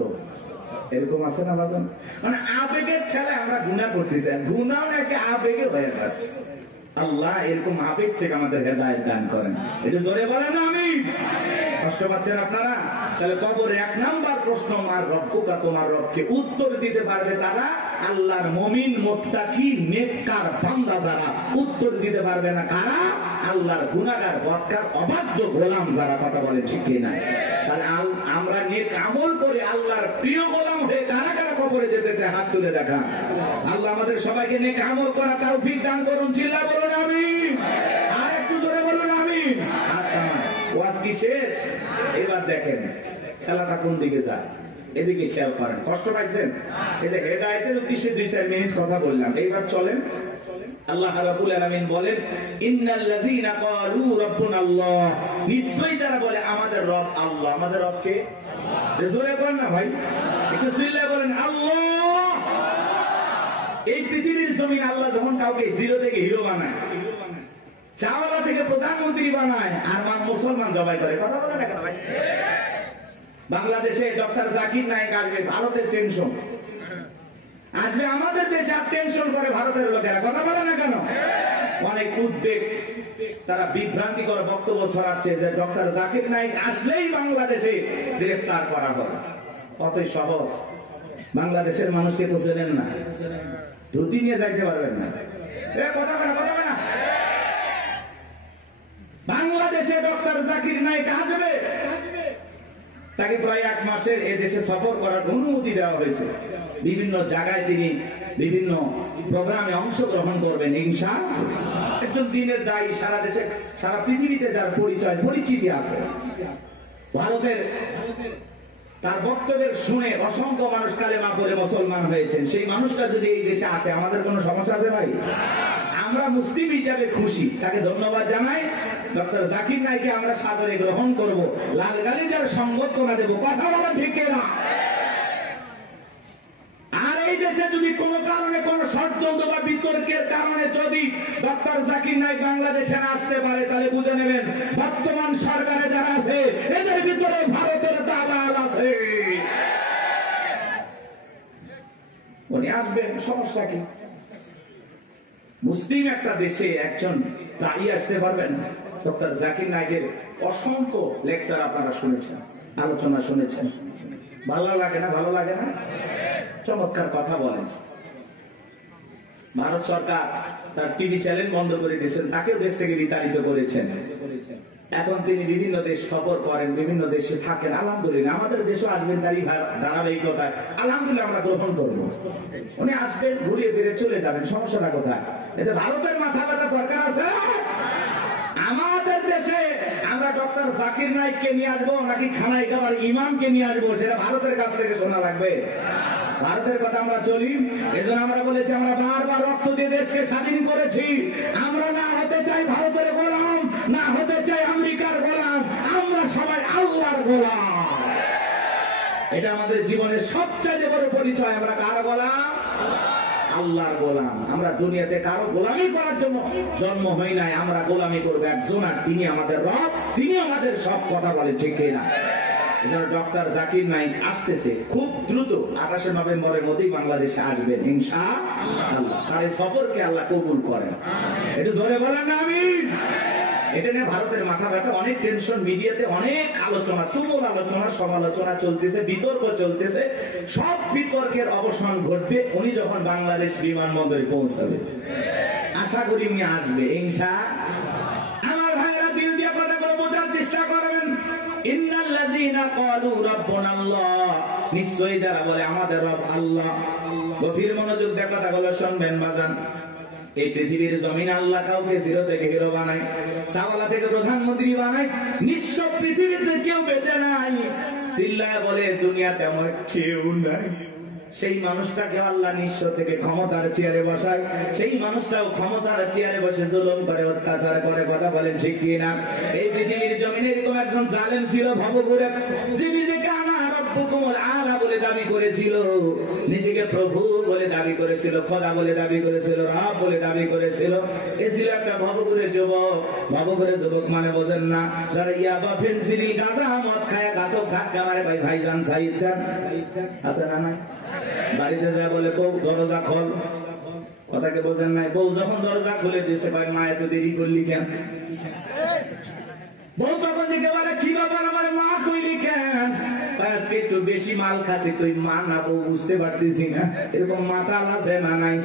এরকম আছে না বাজান? মানে আবেগের খেলায় আমরা গুনাহ করতে চাই, গুনাহ নাকি আবেগে হয়ে যাচ্ছে। আল্লাহ এরকম আবেগ থেকে আমাদের হেদায়েত দান করেন। এটা জোরে বলেন আমিন। কষ্ট পাচ্ছেন আপনারা? তাহলে কবরে 1 নাম্বার প্রশ্ন, মার রব্বুকা, তোমার রবকে উত্তর দিতে পারবে তারা, আল্লাহর মুমিন মুত্তাকি নেককার বান্দা যারা, উত্তর দিতে পারবে না কারা? আল্লাহর গুনাহগার বদকার অবাধ্য গোলাম যারা। কথা বলে ঠিক কি না? তাহলে আমরা নেক আমল করে আল্লাহর প্রিয় গোলাম হয়ে কারা কারা কবরে যেতে চায় হাত তুলে দেখা। আল্লাহ আমাদের সবাইকে নেক আমল করা তৌফিক দান করুন। চিল্লা বলুন আমিন। আর একটু জোরে বলুন আমিন। ওয়াজ কি শেষ? এবার দেখেন খেলাটা কোন দিকে যায়, এদিকে খেয়াল করেন। কষ্ট পাইছেন? এই যে হেদায়েতের উদ্দেশ্যে 2-4 মিনিট কথা বললাম, এইবার চলেন। আল্লাহ রাব্বুল আলামিন বলেন, ইন্নাল্লাযীনা ক্বালু রাব্বুনাল্লাহ, নিশ্চয়ই যারা বলে আমাদের রব আল্লাহ। আমাদের রব কে? জোরে বলেন না ভাই, একটু চিল্লায়ে বলেন আল্লাহ। এই পৃথিবীর জমিন আল্লাহ যখন কাউকে জিরো থেকে হিরো বানায়, চাওয়ালা থেকে প্রধানমন্ত্রী বানায়, আর মুসলমান জবাই করে। কথা বলে না কেন ভাই? বাংলাদেশে ডক্টর জাকির নায়েক আসবে, ভারতের টেনশন আসবে, আমাদের দেশে আর টেনশন করে ভারতের লোকেরা। কথা বলে না কেন? অনেক উদ্বেগ, তারা বিভ্রান্তিকর বক্তব্য ছড়াচ্ছে যে ডক্টর জাকির নায়েক আসলেই বাংলাদেশে গ্রেফতার করা হবে। কতই সহজ। বাংলাদেশের মানুষকে তো চেনেন না, ধুতি নিয়ে যাইতে পারবেন না। কথা বলে না, কথা বলে না। বাংলাদেশে ডক্টর জাকির নায়েক আসবে, তাকে প্রায় 1 মাসের এদেশে সফর করার অনুমতি দেওয়া হয়েছে। বিভিন্ন জায়গায় তিনি বিভিন্ন প্রোগ্রামে অংশগ্রহণ করবেন ইনশাআল্লাহ। একজন দিনের দায়ী, সারা দেশে সারা পৃথিবীতে যার পরিচয় পরিচিতি আছে। ভারতের তার বক্তব্যের শুনে অসংখ্য মানুষ কালেমা পড়ে মুসলমান হয়েছেন। সেই মানুষটা যদি এই দেশে আসে, আমাদের কোনো সমস্যা আছে ভাই? আমরা মুসলিম হিসাবে খুশি, তাকে ধন্যবাদ জানাই। ডক্টর জাকির নায়েককে আমরা সাদরে গ্রহণ করব, লাল গালিচার সংবর্ধনা দেব। কথা বলা ঠিক না? আর এই দেশে যদি কোনো কারণে কোনো ষড়যন্ত্র বা বিতর্কের কারণে যদি ডক্টর জাকির নায়েক বাংলাদেশে আসতে পারে, তাহলে বুঝে নেবেন বর্তমান সরকারে যারা আছে এদের ভিতরে ভারতের দালাল আছে। উনি আসবেন, সমস্যা কি? মুসলিম একটা দেশে একজন তাই আসতে পারবেন। ডক্টর জাকির নায়েকের অসংখ্য লেকচার আপনারা শুনেছেন, আলোচনা শুনেছেন। ভালো লাগে না? ভালো লাগে না? চমৎকার কথা বলেন। ভারত সরকার তার টিভি চ্যানেল বন্ধ করে দিয়েছেন, তাকেও দেশ থেকে বিতাড়িত করেছেন। এখন তিনি বিভিন্ন দেশ সফর করেন, বিভিন্ন দেশে থাকেন। আলহামদুলিল্লাহ, আমাদের দেশও আসবেন তারই ধারাবাহিকতায় আলহামদুলিল্লাহ আমরা গ্রহণ করবো। উনি আসবেন, ঘুরিয়ে ফিরে চলে যাবেন, সমস্যাটা কোথায়? এতে ভারতের মাথা ব্যথা দরকার আছে? আমাদের দেশে আমরা ডক্টর জাকির নায়েককে নিয়ে আসবো নাকি খানায় খাবার ইমামকে নিয়ে আসবো, সেটা ভারতের কাছ থেকে শোনা লাগবে। ভারতের কথা আমরা চলি, এজন্য আমরা বলেছি আমরা বারবার রক্ত দিয়ে দেশকে স্বাধীন করেছি। আমরা না হতে চাই ভারতের গোলাম, না হতে চাই আমেরিকার গোলাম, আমরা সবাই আল্লাহর গোলাম। এটা আমাদের জীবনের সবচেয়ে বড় পরিচয়। আমরা কার গোলাম? আল্লাহর গোলাম। আমরা দুনিয়াতে কারো গোলামি করার জন্য জন্ম হই নাই, আমরা গোলামি করবো একজন, আর তিনি আমাদের রব, তিনি আমাদের সব। কথা বলে ঠিক না? ডক্টর জাকির নায়েক আসতেছে খুব দ্রুত, 28 নভেম্বরের মধ্যেই বাংলাদেশে আসবেন ইনশাআল্লাহ। তার এই সফরকে আল্লাহ কবুল করেন। একটু জোরে বলেন না আমিন। এটা নিয়ে ভারতের মাথা ব্যথা, অনেক টেনশন, মিডিয়াতে অনেক আলোচনা, তুমুল আলোচনা, সমালোচনা চলতেছে, বিতর্ক চলতেছে। সব বিতর্কের অবসান ঘটবে উনি যখন বাংলাদেশ বিমানবন্দরে পৌঁছাবে। আশা করি উনি আসবে ইনশাআল্লাহ। আমার ভাইরা দিল দিয়ে কথাগুলো বোঝার চেষ্টা করবেন। ইন্নাল্লাযীনা ক্বালু রাব্বুনাল্লাহ, নিশ্চয়ই যারা বলে আমাদের রব আল্লাহ। গভীর মনোযোগ দিয়ে কথাগুলো শুনবেন বাজান। এই পৃথিবীর জমিনে আল্লাহ কাউকে জিরো থেকে হিরো বানায়, সাওয়ালা থেকে প্রধানমন্ত্রী বানায়। নিঃস্ব পৃথিবীতে কেউ বেঁচে নাই। চিল্লায় বলে দুনিয়াতে আমার কেউ নাই। সেই মানুষটাকে আল্লাহ নিঃস্ব থেকে ক্ষমতার চেয়ারে বসায়, সেই মানুষটাও ক্ষমতার চেয়ারে বসে জুলুম করে, অত্যাচার করে। কথা বলেন ঠিক কি না? এই পৃথিবীর জমিনে এরকম একজন জালেম ছিল ভবঘুরে, যে নিজেকে আনা রব্বুকুমুল আলা বলে দাবি করেছিল, নিজেকে প্রভু বলে দাবি করেছিল, খোদা বলে দাবি করেছিল, রব বলে দাবি করেছিল। এ ছিল একটা ভবঘুরে যুবক। ভবঘুরে যুবক মানে বোঝেন না? যারা ইয়াবা, ফেনসিডিল, গাঁজা, মদ খায়, গাছক ধাক্কা মারে। ভাইজান সাইদ দেন আছে না? নাই। বাড়িতে যা বলে বউ দরজা খোল, কথাকে বোঝেন নাই? বউ যখন দরজা খুলে দিয়েছে, ভাই মা এত দেরি করলি কেন? বউ তখন দিকে বলে কি ব্যাপার আমার মা কইলি কেন? আজকে একটু বেশি মাল খাচ্ছি। তুই মা না বউ বুঝতে পারতেছি না। এরকম মাতাল আছে না নাই?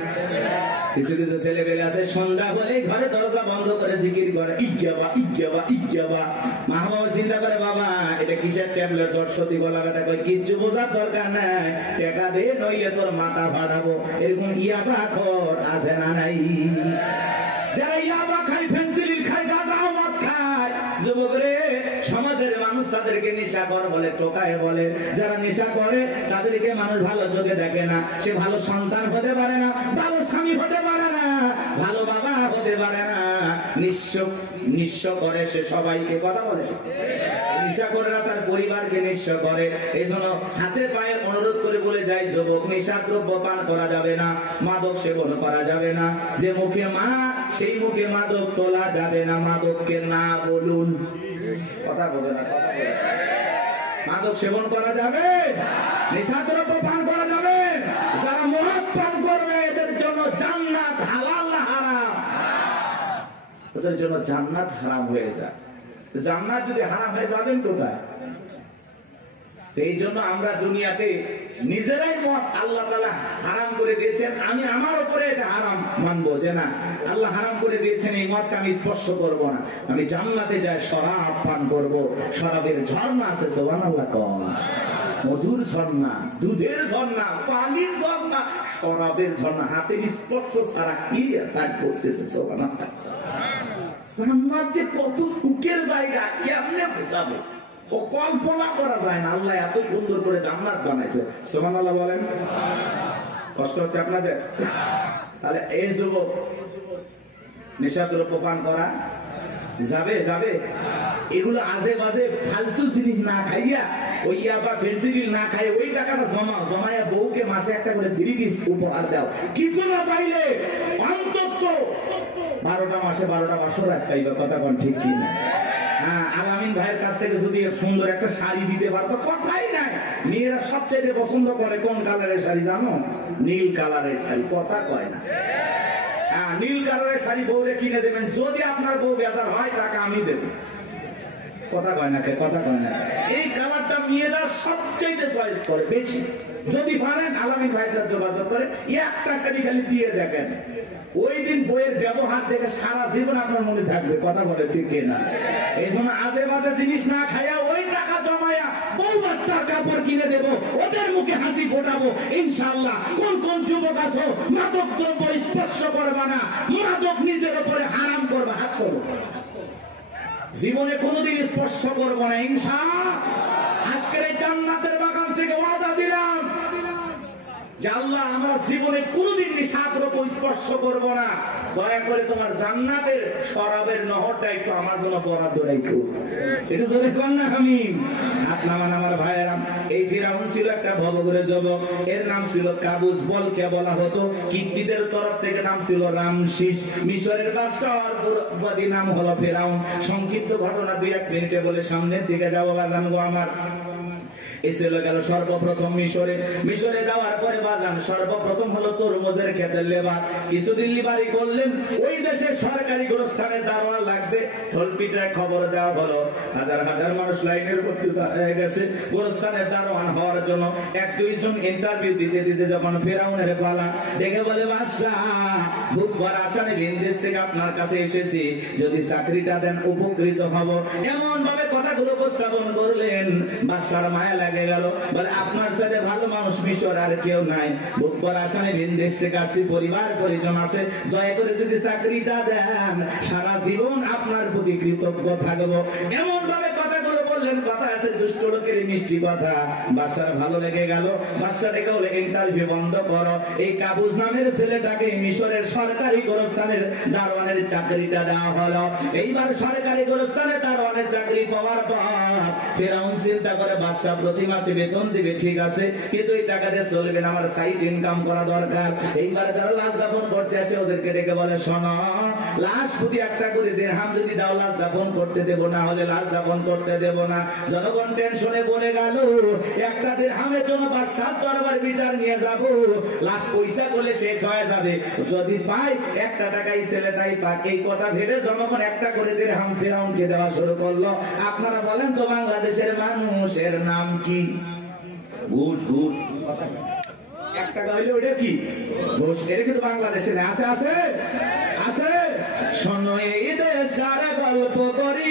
কিছু কিছু ছেলে পেলে আছে সন্ধ্যা হলে ঘরে দরজা বন্ধ করে জিকির করে, ইজ্ঞাবা ইজ্ঞাবা ইজ্ঞাবা। মা বাবা চিন্তা করে বাবা এটা কিসের ট্যাবলেট, জড়সতি বলা কথা কই, কিচ্ছু বোঝার দরকার নাই, টাকা দে নইলে তোর মাথা ফাটাবো। এরকম ইয়াবা খোর আছে না নাই? যারা ইয়াবা খায়, ফেনসিলিন খায়, গাঁজা মদ খায়, যুবক রে, সমাজের মানুষ তাদেরকে নেশাখোর বলে, টোকায় বলে। যারা নেশা করে তাদেরকে মানুষ ভালো চোখে দেখে না। সে ভালো সন্তান হতে পারে না, ভালো স্বামী হতে পারে না, ভালো বাবা হতে পারে না। নিঃস্ব করে সে সবাইকে। কথা বলে নেশাখোররা তার পরিবারকে নিঃস্ব করে। এই জন্য হাতে পায়ে অনুরোধ করে বলে যায়, যুবক নেশাদ্রব্য পান করা যাবে না, মাদক সেবন করা যাবে না। যে মুখে মা সেই মুখে মাদক তোলা যাবে না। মাদককে না বলুন। কথা বলে না? মাদক সেবন করা যাবে, নেশাদ্রব্য পান করা যাবে। যারা মদ পান করবে এদের জন্য জান্নাত হালাল না হারাম? ওদের জন্য জান্নাত হারাম হয়ে যায়। জান্নাত যদি হারাম হয়ে যাবেন কোথায়? এই জন্য আমরা দুনিয়াতে নিজেরাই মদ আল্লাহ তাআলা হারাম করে দিয়েছেন। আমি আমার উপরে এটা হারাম মানবো যে না, আল্লাহ হারাম করে দিয়েছেন, এই মদকে আমি স্পর্শ করব না। আমি জান্নাতে যাই শরাব পান করব। শরাবের ঝর্ণা আছে, সুবহানাল্লাহ। কম মধুর ঝর্ণা, দুধের ঝর্ণা, পানির ঝর্ণা, শরাবের ঝর্ণা। হাতের স্পর্শ ছাড়া কি তার করতেছে? সুবহানাল্লাহ। জান্নাত যে কত সুখের জায়গা, কেমনে বোঝাবো? ও কল্পনা করা যায় না। আল্লাহ এত সুন্দর করে জান্নাত বানাইছে। সুবহানাল্লাহ বলেন। কষ্ট হচ্ছে আপনাদের? তাহলে এই যুবক নেশাদ্রব্য পান করা যাবে? যাবে? এগুলো আজে বাজে ফালতু জিনিস না খাইয়া, ওই ইয়াবা ফেনসিডিল না খাই, ওই টাকাটা জমায়া বউকে মাসে একটা করে 3 পিস উপহার দাও। কিছু না পাইলে অন্তত 12টা মাসে 12টা বাসর রাখাইবা। কথা কোন ঠিক কি না? হ্যাঁ, আলামিন ভাইয়ের কাছ থেকে যদি সুন্দর একটা শাড়ি দিতে পারতো, কথাই নাই। মেয়েরা সবচেয়ে পছন্দ করে কোন কালারের শাড়ি জানো? নীল কালারের শাড়ি। কথা কয় না? নীল কালারের শাড়ি বউরে কিনে দেবেন, যদি আপনার বউ বেজার হয় টাকা আমি দেব। কথা কয় না, কথা কয় না। এই কালারটা মেয়েরা সবচেয়ে চয়েস করে বেশি। যদি পারেন আলামিন ভাইয়ের সাথে যোগাযোগ করে একটা শাড়ি খালি দিয়ে দেখেন, ওই দিন বইয়ের ব্যবহার দেখে সারা জীবন আপনার মনে থাকবে। কথা বলে ঠিক না? এই জন্য আজে বাজে জিনিস না খাইয়া ওই টাকা জমায়া বউ বাচ্চার কাপড় কিনে দেবো, ওদের মুখে হাসি ফোটাবো ইনশাআল্লাহ। কোন কোন যুবক আছো মাদক দ্রব্য স্পর্শ করবা না, মাদক নিজের উপরে হারাম করবা, হাত করবো, জীবনে কোনোদিন স্পর্শ করবো না ইনশাআল্লাহ। আজকের এই জান্নাতের বাগান থেকে ওয়াদা দিলাম যে আল্লাহ আমরা জীবনে কোনোদিন নিশাদ্রব্য স্পর্শ করবো না। দয়া করে তোমার জান্নাতের শরাবের নহরটা একটু আমার জন্য বরাদ্দ রাখো। একটু জোরে কর না আমি। হাত নামান আমার ভাইয়েরা। এই ফিরাউন ছিল একটা ভবঘুরে যুবক, এর নাম ছিল কাবুজ। বলকে বলা হতো, কিত্তিদের তরফ থেকে নাম ছিল রামশিস। মিশরের বাদশাহর পুরোবাদী নাম হলো ফিরাউন। সংক্ষিপ্ত ঘটনা 2-1 মিনিটে বলে সামনের দিকে যাবো বাজান গো আমার। এসে গেল সর্বপ্রথম মিশরে যাওয়ার পরে বাজান সর্বপ্রথম হলো তরমুজের ক্ষেতের লেবার। কিছুদিন লিবারি করলেন, ওই দেশের সরকারি গোরস্থানের দারোয়ান লাগবে। ঢোলপিটায় খবর দেওয়া হলো, হাজার হাজার মানুষ লাইনের ভর্তি হয়ে গেছে গোরস্থানের দারোয়ান হওয়ার জন্য। 1-2 জন ইন্টারভিউ দিতে দিতে যখন ফেরাউনের পালা, ডেকে বলে বাদশাহ বুধবার আসামে বিদেশ থেকে আপনার কাছে এসেছি, যদি চাকরিটা দেন উপকৃত হব। এমন ভাবে কথাগুলো উপস্থাপন করলেন, বাদশার মায়া লাগে গেল। বলে আপনার সাথে ভালো মানুষ মিশর আর কেউ নাই, বুধবার আসামে বিদেশ থেকে আসছি, পরিবার পরিজন আছে, দয়া করে যদি চাকরিটা দেন সারা জীবন আপনার প্রতি কৃতজ্ঞ থাকবো। এমন ভাবে কথাগুলো বললেন, কথা আছে দুষ্ট লোকের মিষ্টি কথা। বাদশার ভালো লেগে গেল। বাদশা ডেকে বলে ইন্টারভিউ বন্ধ করো, এই কাবুজ নামের ছেলেটাকে মিশরের সরকারি গোরস্থানের দারোয়ানের চাকরিটা দেওয়া হলো। এইবার সরকারি গোরস্থানের দারোয়ানের চাকরি পাওয়ার পর ফেরাউন চিন্তা করে বাদশা প্রতি মাসে বেতন দিবে, ঠিক আছে, কিন্তু এই টাকা দিয়ে চলবে না, আমার সাইড ইনকাম করা দরকার। এইবার যারা লাশ দাফন করতে আসে ওদেরকে ডেকে বলে, শোনো, লাশ প্রতি একটা করে দিরহাম যদি দাও লাশ দাফন করতে দেবো, না হলে লাশ দাফন করতে দেবো না। জনগণ টেনশনে পড়ে গেল, একটা দিরহামের জন্য বাদশার দরবার বিচার নিয়ে যাব, লাশ পয়সা করলে শেষ হয়ে যাবে, যদি পাই 1 টাকাই ছেলেটাই পাক। এই কথা ভেবে জনগণ একটা করে দিরহাম ফেরাউনকে দেওয়া শুরু করলো। আপনারা বলেন তো বাংলাদেশের মানুষের নাম কি? ঘুষ। ঘুষ 1 টাকা হইলে ওটা কি ঘুষ? এটা কিন্তু বাংলাদেশে আছে আছে আছে। শোনো এই দেশটার গল্প করি,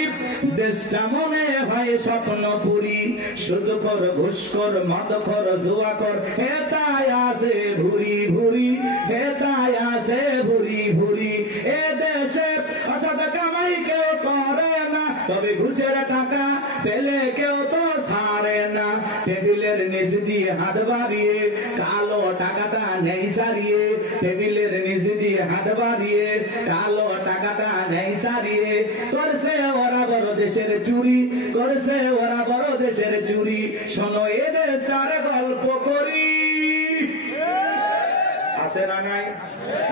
দেশটা মনে হয় স্বপ্নপুরী, শুধু কর ঘুষ কর মদ কর জুয়া কর, হেতায় আছে ভুরি ভুরি, হেতায় আছে ভুরি ভুরি। এ দেশে অসৎ কামাই কেউ করে না, তবে ঘুষের টাকা পেলে কেউ তো ছাড়ে না। টেবিলের নিচ দিয়ে হাত বাড়িয়ে কালো টাকাটা নেই সারিয়ে, টেবিলের নিচ দিয়ে হাত বাড়িয়ে কালো টাকাটা নেই সারিয়ে, করছে ওরা বড় দেশের চুরি, করছে ওরা বড় দেশের চুরি। শোনো এ দেশটার গল্প করি, আছে না নাই?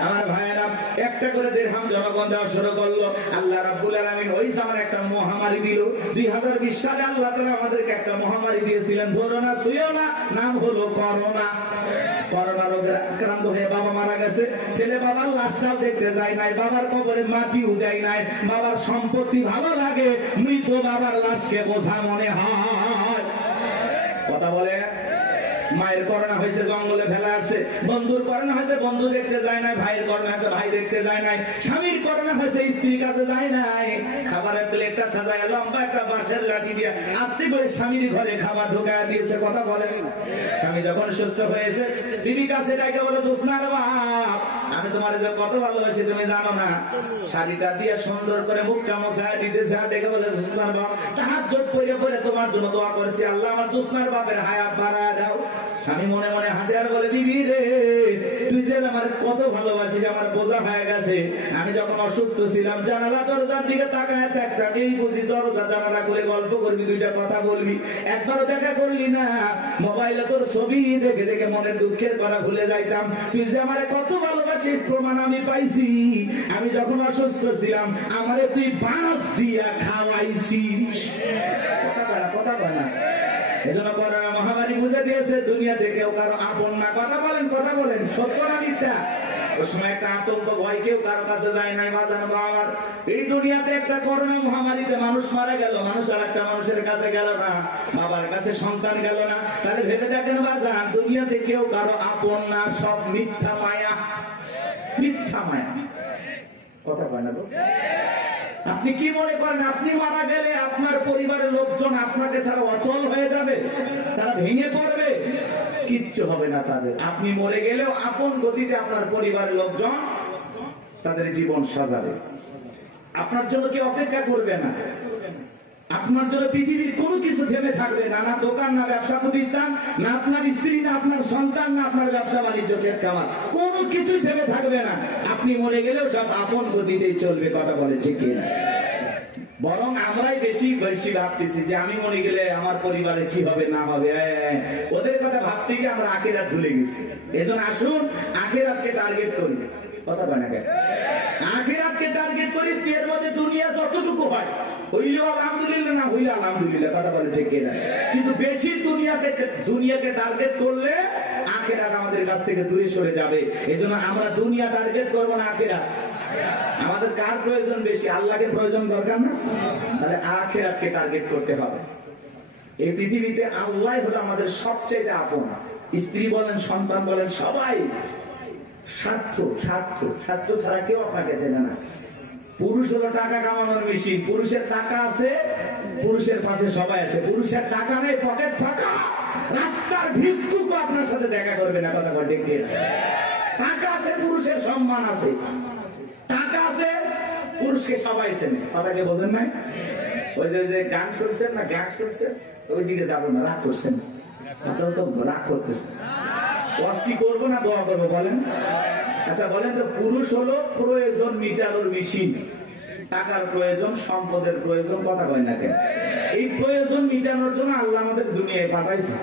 আমার ভাইয়েরা, একটা করে দিরহাম জনগণ দেওয়া শুরু করলো। আল্লাহ রাব্বুল আলামিন ওই সময় একটা মহামারী দিল। 2020 সালে আল্লাহ তাআলা আমাদেরকে একটা মহামারী দিয়েছিলেন, ধরো না ছুঁয়ো না, নাম হলো করোনা। করোনা রোগে আক্রান্ত হয়ে বাবা মারা গেছে, ছেলে বাবার লাশটাও দেখতে যায় নাই, বাবার কবরে মাটিও দেয় নাই। বাবার সম্পত্তি ভালো লাগে, মৃত বাবার লাশকে বোঝা মনে হয়। কথা বলে। মায়ের করোনা হয়েছে, জঙ্গলে ফেলা আসছে। বন্ধুর করোনা হয়েছে, বন্ধু দেখতে যায় নাই। ভাইয়ের করোনা হয়েছে, ভাই দেখতে যায় নাই। স্বামীর করোনা হয়েছে, স্ত্রীর কাছে যায় নাই। খাবারের প্লেটটা সাজায় লম্বা একটা বাঁশের লাঠি দিয়ে আস্তে করে স্বামীর ঘরে খাবার ঢোকায় দিয়েছে। কথা বলেন। স্বামী যখন সুস্থ হয়েছে, বিবি কাছে ডাকে বলে, জোসনার বাপ, আমি তোমার কত ভালোবাসি তুমি জানো না। শাড়িটা দিয়ে সুন্দর করে মুখটা মোছায় দিতেছে, আর ডেকে বলে, জোসনার বাপ, তাহাজ্জুদ পড়ে পড়ে তোমার জন্য দোয়া করেছি, আল্লাহ আমার জোসনার বাপের হায়াত বাড়ায় দাও। স্বামী মনে মনে হাসে আর বলে, বিবি রে, তুই যে আমার কত ভালোবাসিস, আমার বোঝা হয়ে গেছে। আমি যখন অসুস্থ ছিলাম, জানালা দরজার দিকে তাকায় থাকতাম, এই বুঝি দরজা জানালা করে গল্প করবি, 2টা কথা বলবি, একবারও দেখা করলি না। মোবাইলে তোর ছবি দেখে দেখে মনের দুঃখের কথা ভুলে যাইতাম। তুই যে আমার কত ভালোবাসিস প্রমাণ আমি পাইছি। আমি যখন অসুস্থ ছিলাম, আমারে তুই বাঁশ দিয়া খাওয়াইছিস। কথা বলা এজন্য করোনা মহামারী বুঝে দিয়েছে, দুনিয়াতে কেউ কারো আপন না। কথা বলেন, কথা বলেন, সত্য না মিথ্যা? ওই সময় একটা আতঙ্ক ভয়, কেউ কারো কাছে যায় নাই। বাজান আমার এই দুনিয়াতে একটা করোনা মহামারীতে মানুষ মারা গেল, মানুষ আর একটা মানুষের কাছে গেল না, বাবার কাছে সন্তান গেল না। তাহলে ভেবে দেখেন বাজান, দুনিয়াতে কেউ কারো আপন না, সব মিথ্যা মায়া, মিথ্যা মায়া। কথা কয় না গো? আপনি কি মনে করেন আপনি মারা গেলে আপনার পরিবারের লোকজন আপনাকে ছাড়া অচল হয়ে যাবে, তারা ভেঙে পড়বে? কিচ্ছু হবে না তাদের। আপনি মরে গেলেও আপন গতিতে আপনার পরিবারের লোকজন তাদের জীবন সাজাবে। আপনার জন্য কেউ অপেক্ষা করবে না, আপনার জন্য পৃথিবীর কোনো কিছু থেমে থাকবে না, না দোকান, না ব্যবসা প্রতিষ্ঠান, না আপনার স্ত্রী, না আপনার সন্তান, না আপনার ব্যবসা বাণিজ্য, ক্ষেত খামার, কোনো কিছুই থেমে থাকবে না। আপনি মরে গেলেও সব আপন গতিতেই চলবে। কথা বলে ঠিক না? বরং আমরাই বেশি বেশি ভাবতেছি যে আমি মরে গেলে আমার পরিবারে কি হবে না হবে, ওদের কথা ভাবতে গিয়ে আমরা আখিরাত ভুলে গেছি। এজন্য আসুন আখিরাতকে টার্গেট করি। কথা বলে না কেন? আখিরাতকে টার্গেট করি, এর মধ্যে দুনিয়া যতটুকু হয় হইলেও আলহামদুলিল্লাহ, না হইলে আলহামদুলিল্লাহ। কথা বলে ঠিক না? কিন্তু বেশি দুনিয়াকে টার্গেট করলে আখিরাত আমাদের কাছ থেকে দূরে সরে যাবে। এজন্য আমরা দুনিয়া টার্গেট করবো না, আখিরাত। আমাদের কার প্রয়োজন বেশি? আল্লাহকে প্রয়োজন দরকার না? তাহলে আখিরাতকে টার্গেট করতে হবে। এই পৃথিবীতে আল্লাহ হলো আমাদের সবচেয়ে আপন। স্ত্রী বলেন, সন্তান বলেন, সবাই স্বার্থ, স্বার্থ, স্বার্থ ছাড়া কেউ আপনাকে চেনে না। পুরুষ হলো টাকা কামানোর মেশিন। পুরুষের টাকা আছে, পুরুষের পাশে সবাই আছে। পুরুষের টাকা নেই, পকেট ফাঁকা, রাস্তার ভিক্ষুক আপনার সাথে দেখা করবে না। কথা বলে ঠিক না? টাকা আছে, পুরুষের সম্মান আছে। টাকা আছে, পুরুষকে সবাই চেনে। সবাইকে বোঝেন নাই? ওই যে গান শুনছেন না, গান শুনছেন, ওইদিকে যাবো না, রাগ করছেন। আপনারা তো রাগ করতেছেন। কি করবো না দোয়া করবো বলেন? আচ্ছা বলেন তো, পুরুষ হলো প্রয়োজন মিটানোর মেশিন। টাকার প্রয়োজন, সম্পদের প্রয়োজন। কথা কয় না কেন? এই প্রয়োজন মিটানোর জন্য আল্লাহ আমাদের দুনিয়ায় পাঠাইছে।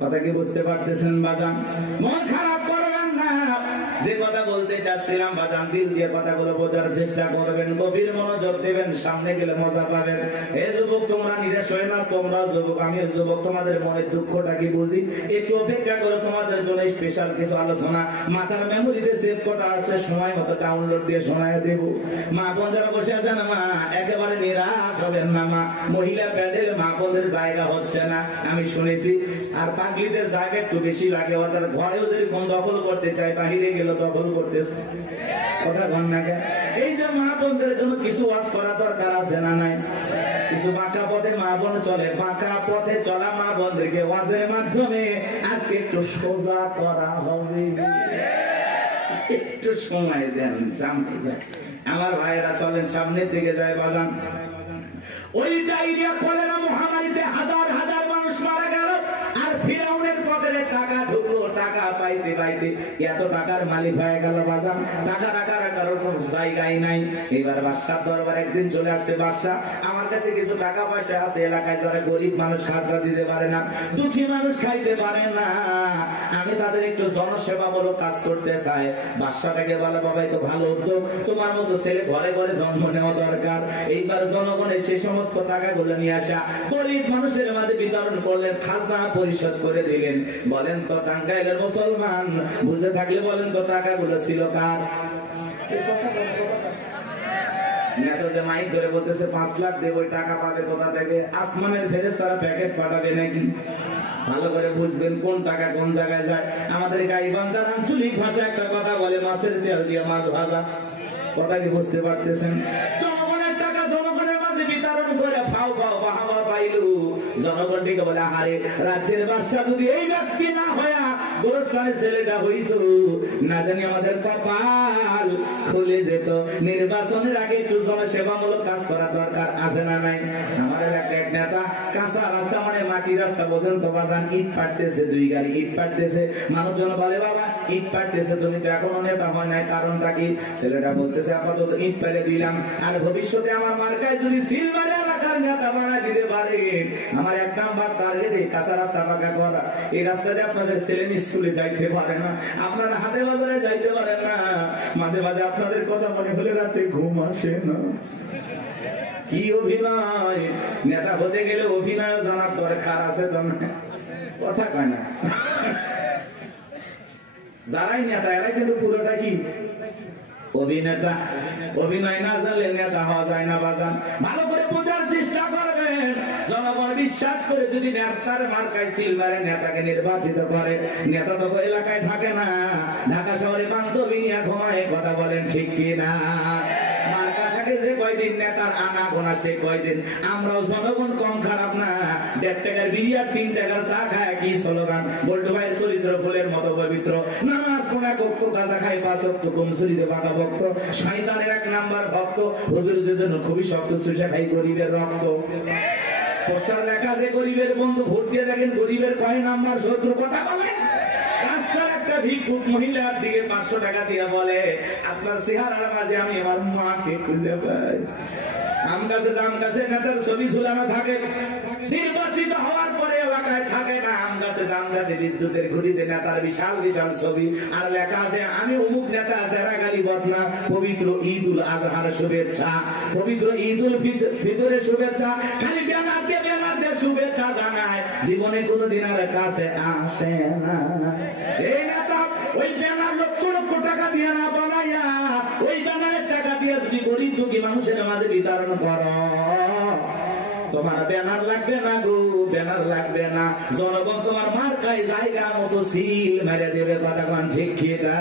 কথা কি বুঝতে পারতেছেন বাজান? মন খারাপ করবেন না। যে কথা বলতে চাচ্ছিলাম বাজান, দিল দিয়ে কথাগুলো বোঝার চেষ্টা করবেন, গভীর মনোযোগ দেবেন, সামনে গেলে মজা পাবেন। হে যুবক, তোমরা নিরাশ হয়ে না, তোমরা যুবক, আমিও যুবক, তোমাদের মনের দুঃখটা কি বুঝি। একটু অপেক্ষা করো, তোমাদের জন্য স্পেশাল কিছু আলোচনা মাথার মেমোরিতে সেভ করা আছে, সময় মতো ডাউনলোড দিয়ে শোনায় দেব। মা বোন যারা বসে আছেন, মা একেবারে নিরাশ হবেন না। মা মহিলা প্যান্ডেল মা বোনদের জায়গা হচ্ছে না, আমি শুনেছি। আর পাগলিদের জায়গা একটু বেশি লাগে। ওদের ঘরেও যদি কোন দখল করতে চায়, বাহিরে গেলে দখল করতেছে। কথা বল না কেন? এই যে মা বোনদের জন্য কিছু ওয়াজ করা দরকার আছে না নাই? কিছু বাঁকা পথে মা বোন চলে, বাঁকা পথে চলা মা বোনদেরকে ওয়াজের মাধ্যমে আজকে একটু সোজা করা হবে। একটু সময় দেন, সামনে যায়। আমার ভাইয়েরা চলেন, সামনের দিকে যায় বাজান। ওই ডায়রিয়া কলেরা মহামারীতে হাজার হাজার মানুষ মারা গেল, আর ফিরাউনের পকেটে টাকা ঢুকলো। টাকা পাইতে পাইতে এত টাকার মালিক হয়ে গেল বাজান, টাকা রাখার কারোর কোন জায়গায় নাই। এবার বাদশার দরবার একদিন চলে আসছে, বাদশা আমার কাছে কিছু টাকা পয়সা আছে, এলাকায় যারা গরিব মানুষ খাজনা দিতে পারে না, দুঃখী মানুষ খাইতে পারে না, আমি তাদের একটু জনসেবামূলক কাজ করতে চাই। বাদশাটাকে বলে, বাবা তো ভালো উদ্যোগ, তোমার মতো ছেলে ঘরে ঘরে জন্ম নেওয়া দরকার। এইবার জনগণের সেই সমস্ত টাকাগুলো নিয়ে আসা গরিব মানুষের মাঝে বিতরণ করলেন, খাজনা পরিশোধ করে দিলেন। বলেন তো টাঙ্গাইলের মুসলমান বুঝে থাকলে বলেন তো টাকাগুলো ছিল কার? মাইক ধরে বলতেছে 5 লাখ দেব, ওই টাকা পাবে কোথা থেকে? আসমানের ফেরেশতারা প্যাকেট পাঠাবে নাকি? ভালো করে বুঝবেন কোন টাকা কোন জায়গায় যায়। আমাদের গাইবান্ধার আঞ্চলিক ভাষা একটা কথা বলে, মাছের তেল দিয়ে মাছ ভাজা। কথা কি বুঝতে পারতেছেন? জনগণের টাকা জনগণের মাঝে বিতরণ করে ফাও ফাও বাহাবা পাইলু। জনগণ দিকে বলে, আরে রাজ্যের বাদশা যদি এই ব্যক্তি না হয়া গোরস্থানের ছেলেটা হইতো, না জানি আমাদের কপাল খুলে যেত। নির্বাচনের আগে একটু জনসেবামূলক কাজ করা দরকার আছে না নাই? আমার এলাকার এক নেতা কাঁচা রাস্তা, মানে মাটি রাস্তা বোঝেন তো বাজান, ইট পাটতেছে, 2 গাড়ি ইট পাটতেছে। মানুষজন বলে, বাবা ইট পাটতেছে, তুমি তো এখনো নেতা হয় নাই, কারণটা কি? ছেলেটা বলতেছে, আপাতত ইট পেলে দিলাম, আর ভবিষ্যতে আমার মার্কায় যদি সিলভার এলাকার নেতা বানায় দিতে পারে, আমার 1 নাম্বার টার্গেট এই কাঁচা রাস্তা পাকা করা। এই রাস্তাতে আপনাদের ছেলে স্কুলে যাইতে পারে না, আপনারা হাটে বাজারে যাইতে পারেন না, মাঝে মাঝে আপনাদের কথা মনে হলে রাতে ঘুম আসে না। কি অভিনয়! নেতা হতে গেলে অভিনয় জানার দরকার আছে তো না? কথা কয় না। যারাই নেতা এরা কিন্তু পুরোটা কি অভিনেতা। অভিনয় না জানলে নেতা হওয়া যায় না বাজান। ভালো করে বোঝার চেষ্টা করবেন। জনগণ বিশ্বাস করে যদি নেতার মার্কায় সিল মারে নেতাকে নির্বাচিত করে, নেতা তো এলাকায় থাকে না, ঢাকা শহরে বান্ধবী নিয়ে ঘুমায়। কথা বলেন ঠিক কিনা? মার্কা থাকে যে কয়দিন, নেতার আনা গোনা সে কয়দিন। আমরাও জনগণ কম খারাপ না। 1.5 টাকার বিড়ি আর 3 টাকার চা খায় কি স্লোগান? বল্টু ভাইয়ের চরিত্র ফুলের মতো পবিত্র। নামাজ পড়া কক্ষ, গাঁজা খাই 5 ওয়াক্ত, কমসুরিতে বাঁকা ভক্ত, শয়তানের 1 নাম্বার ভক্ত, হুজুরদের জন্য খুবই শক্ত, চুষা খাই গরিবের রক্ত। পোস্টার লেখা যে গরিবের বন্ধু, ভোট দিয়ে দেখেন গরিবের কয় নাম্বার শত্রু। কথা বলেন। রাস্তার একটা ভিক্ষুক মহিলার দিকে 500 টাকা দিয়ে বলে, আপনার চেহারার মাঝে আমি আমার মাকে খুঁজে পাই। আম গাছে নেতার ছবি ঝুলানো থাকে, নির্বাচিত হওয়ার পরে এলাকায় থাকে না। আম গাছে বিদ্যুতের ঘুড়িতে নেতার বিশাল বিশাল ছবি, আর লেখা আছে আমি অমুক নেতা, যারা গালি বদনা। পবিত্র ঈদ উল আজহার শুভেচ্ছা, পবিত্র ঈদ উল ফিতরের শুভেচ্ছা, খালি ব্যানার দিয়ে শুভেচ্ছা জানায়, জীবনে কোনোদিন আর কাছে আসে না। এই নেতা ওই ব্যানার লক্ষ লক্ষ টাকা দিয়ে না বানাইয়া, ওই ব্যানারের টাকা দিয়ে যদি গরিব দুঃখী মানুষের মাঝে বিতরণ করো, তোমার ব্যানার লাগবে না গো, ব্যানার লাগবে না। জনগণ তোমার মার্কায় জায়গা মতো সিল মেরে দেবে। কথা কোন ঠিক কিনা?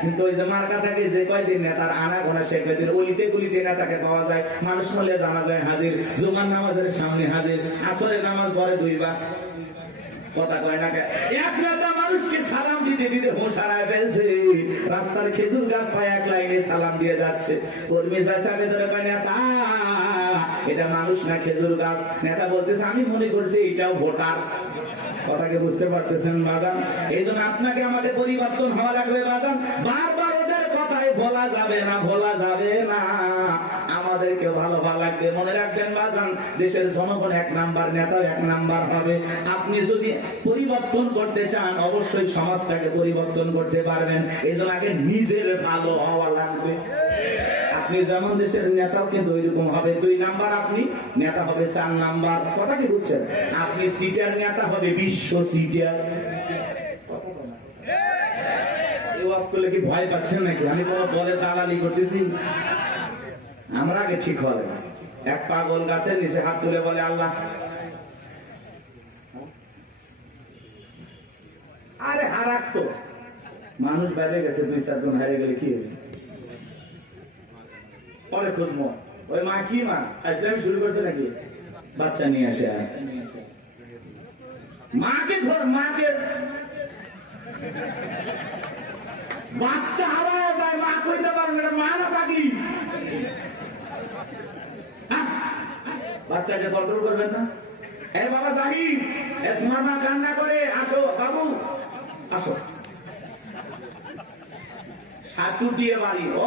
কিন্তু ওই যে মার্কা থাকে যে কয়দিন নেতার আনা গোনা সে কয়দিন, অলিতে গলিতে নেতাকে পাওয়া যায়। মানুষ মলে জানা যায় হাজির, জুমার নামাজের সামনে হাজির, আসরের নামাজ পড়ে 2 বার। কথা কয় না কে? এক নেতা মানুষকে সালাম দিতে দিতে হোশ হারায় ফেলছে, রাস্তার খেজুর গাছ পায় এক লাইনে সালাম দিয়ে যাচ্ছে। কর্মী চাষাকে ধরে কয় নেতা এটা মানুষ না খেজুর গাছ। নেতা বলতেছে আমি মনে করছি এটাও ভোটার। কথাকে বুঝতে পারতেছেন বাজান? এই জন্য আপনাকে আমাদের পরিবর্তন হওয়া লাগবে বাজান। বারবার ওদের কথায় বলা যাবে না, বলা যাবে না। আমাদেরকে ভালো লাগবে। মনে রাখবেন বাজান, দেশের জনগণ 1 নাম্বার, নেতা 1 নাম্বার হবে। আপনি যদি পরিবর্তন করতে চান, অবশ্যই সমাজটাকে পরিবর্তন করতে পারবেন। এই জন্য আগে নিজের ভালো হওয়া লাগবে। আপনি যেমন দেশের নেতাও কিন্তু ওইরকম হবে। 2 নাম্বার আপনি, নেতা হবে 4 নাম্বার। কথা কি বুঝছেন? আপনি সিটার, নেতা হবে বিশ্ব সিটার। কি ভয় পাচ্ছেন নাকি? আমি কোনো দলে দালালি করতেছি? আমরা আগে ঠিক হবে। এক পাগল গাছের নিচে হাত তুলে বলে আল্লাহ, আরে হারাক তো মানুষ বাইরে গেছে, 2-4 জন হারিয়ে গেলে কি হবে? পরে খুঁজবো ওই মা কি মা আজকে শুরু করছে নাকি বাচ্চা নিয়ে আসে, মাকে ধর, মাকে বাচ্চা হারায় যায়, মা কইতে পারে না, মা না পাগলি। বাচ্চাকে কন্ট্রোল করবেন না। এ বাবা জাহিদ, তোমার মা কান্না করে, আসো বাবু আসো, সাতু দিয়ে বাড়ি। ও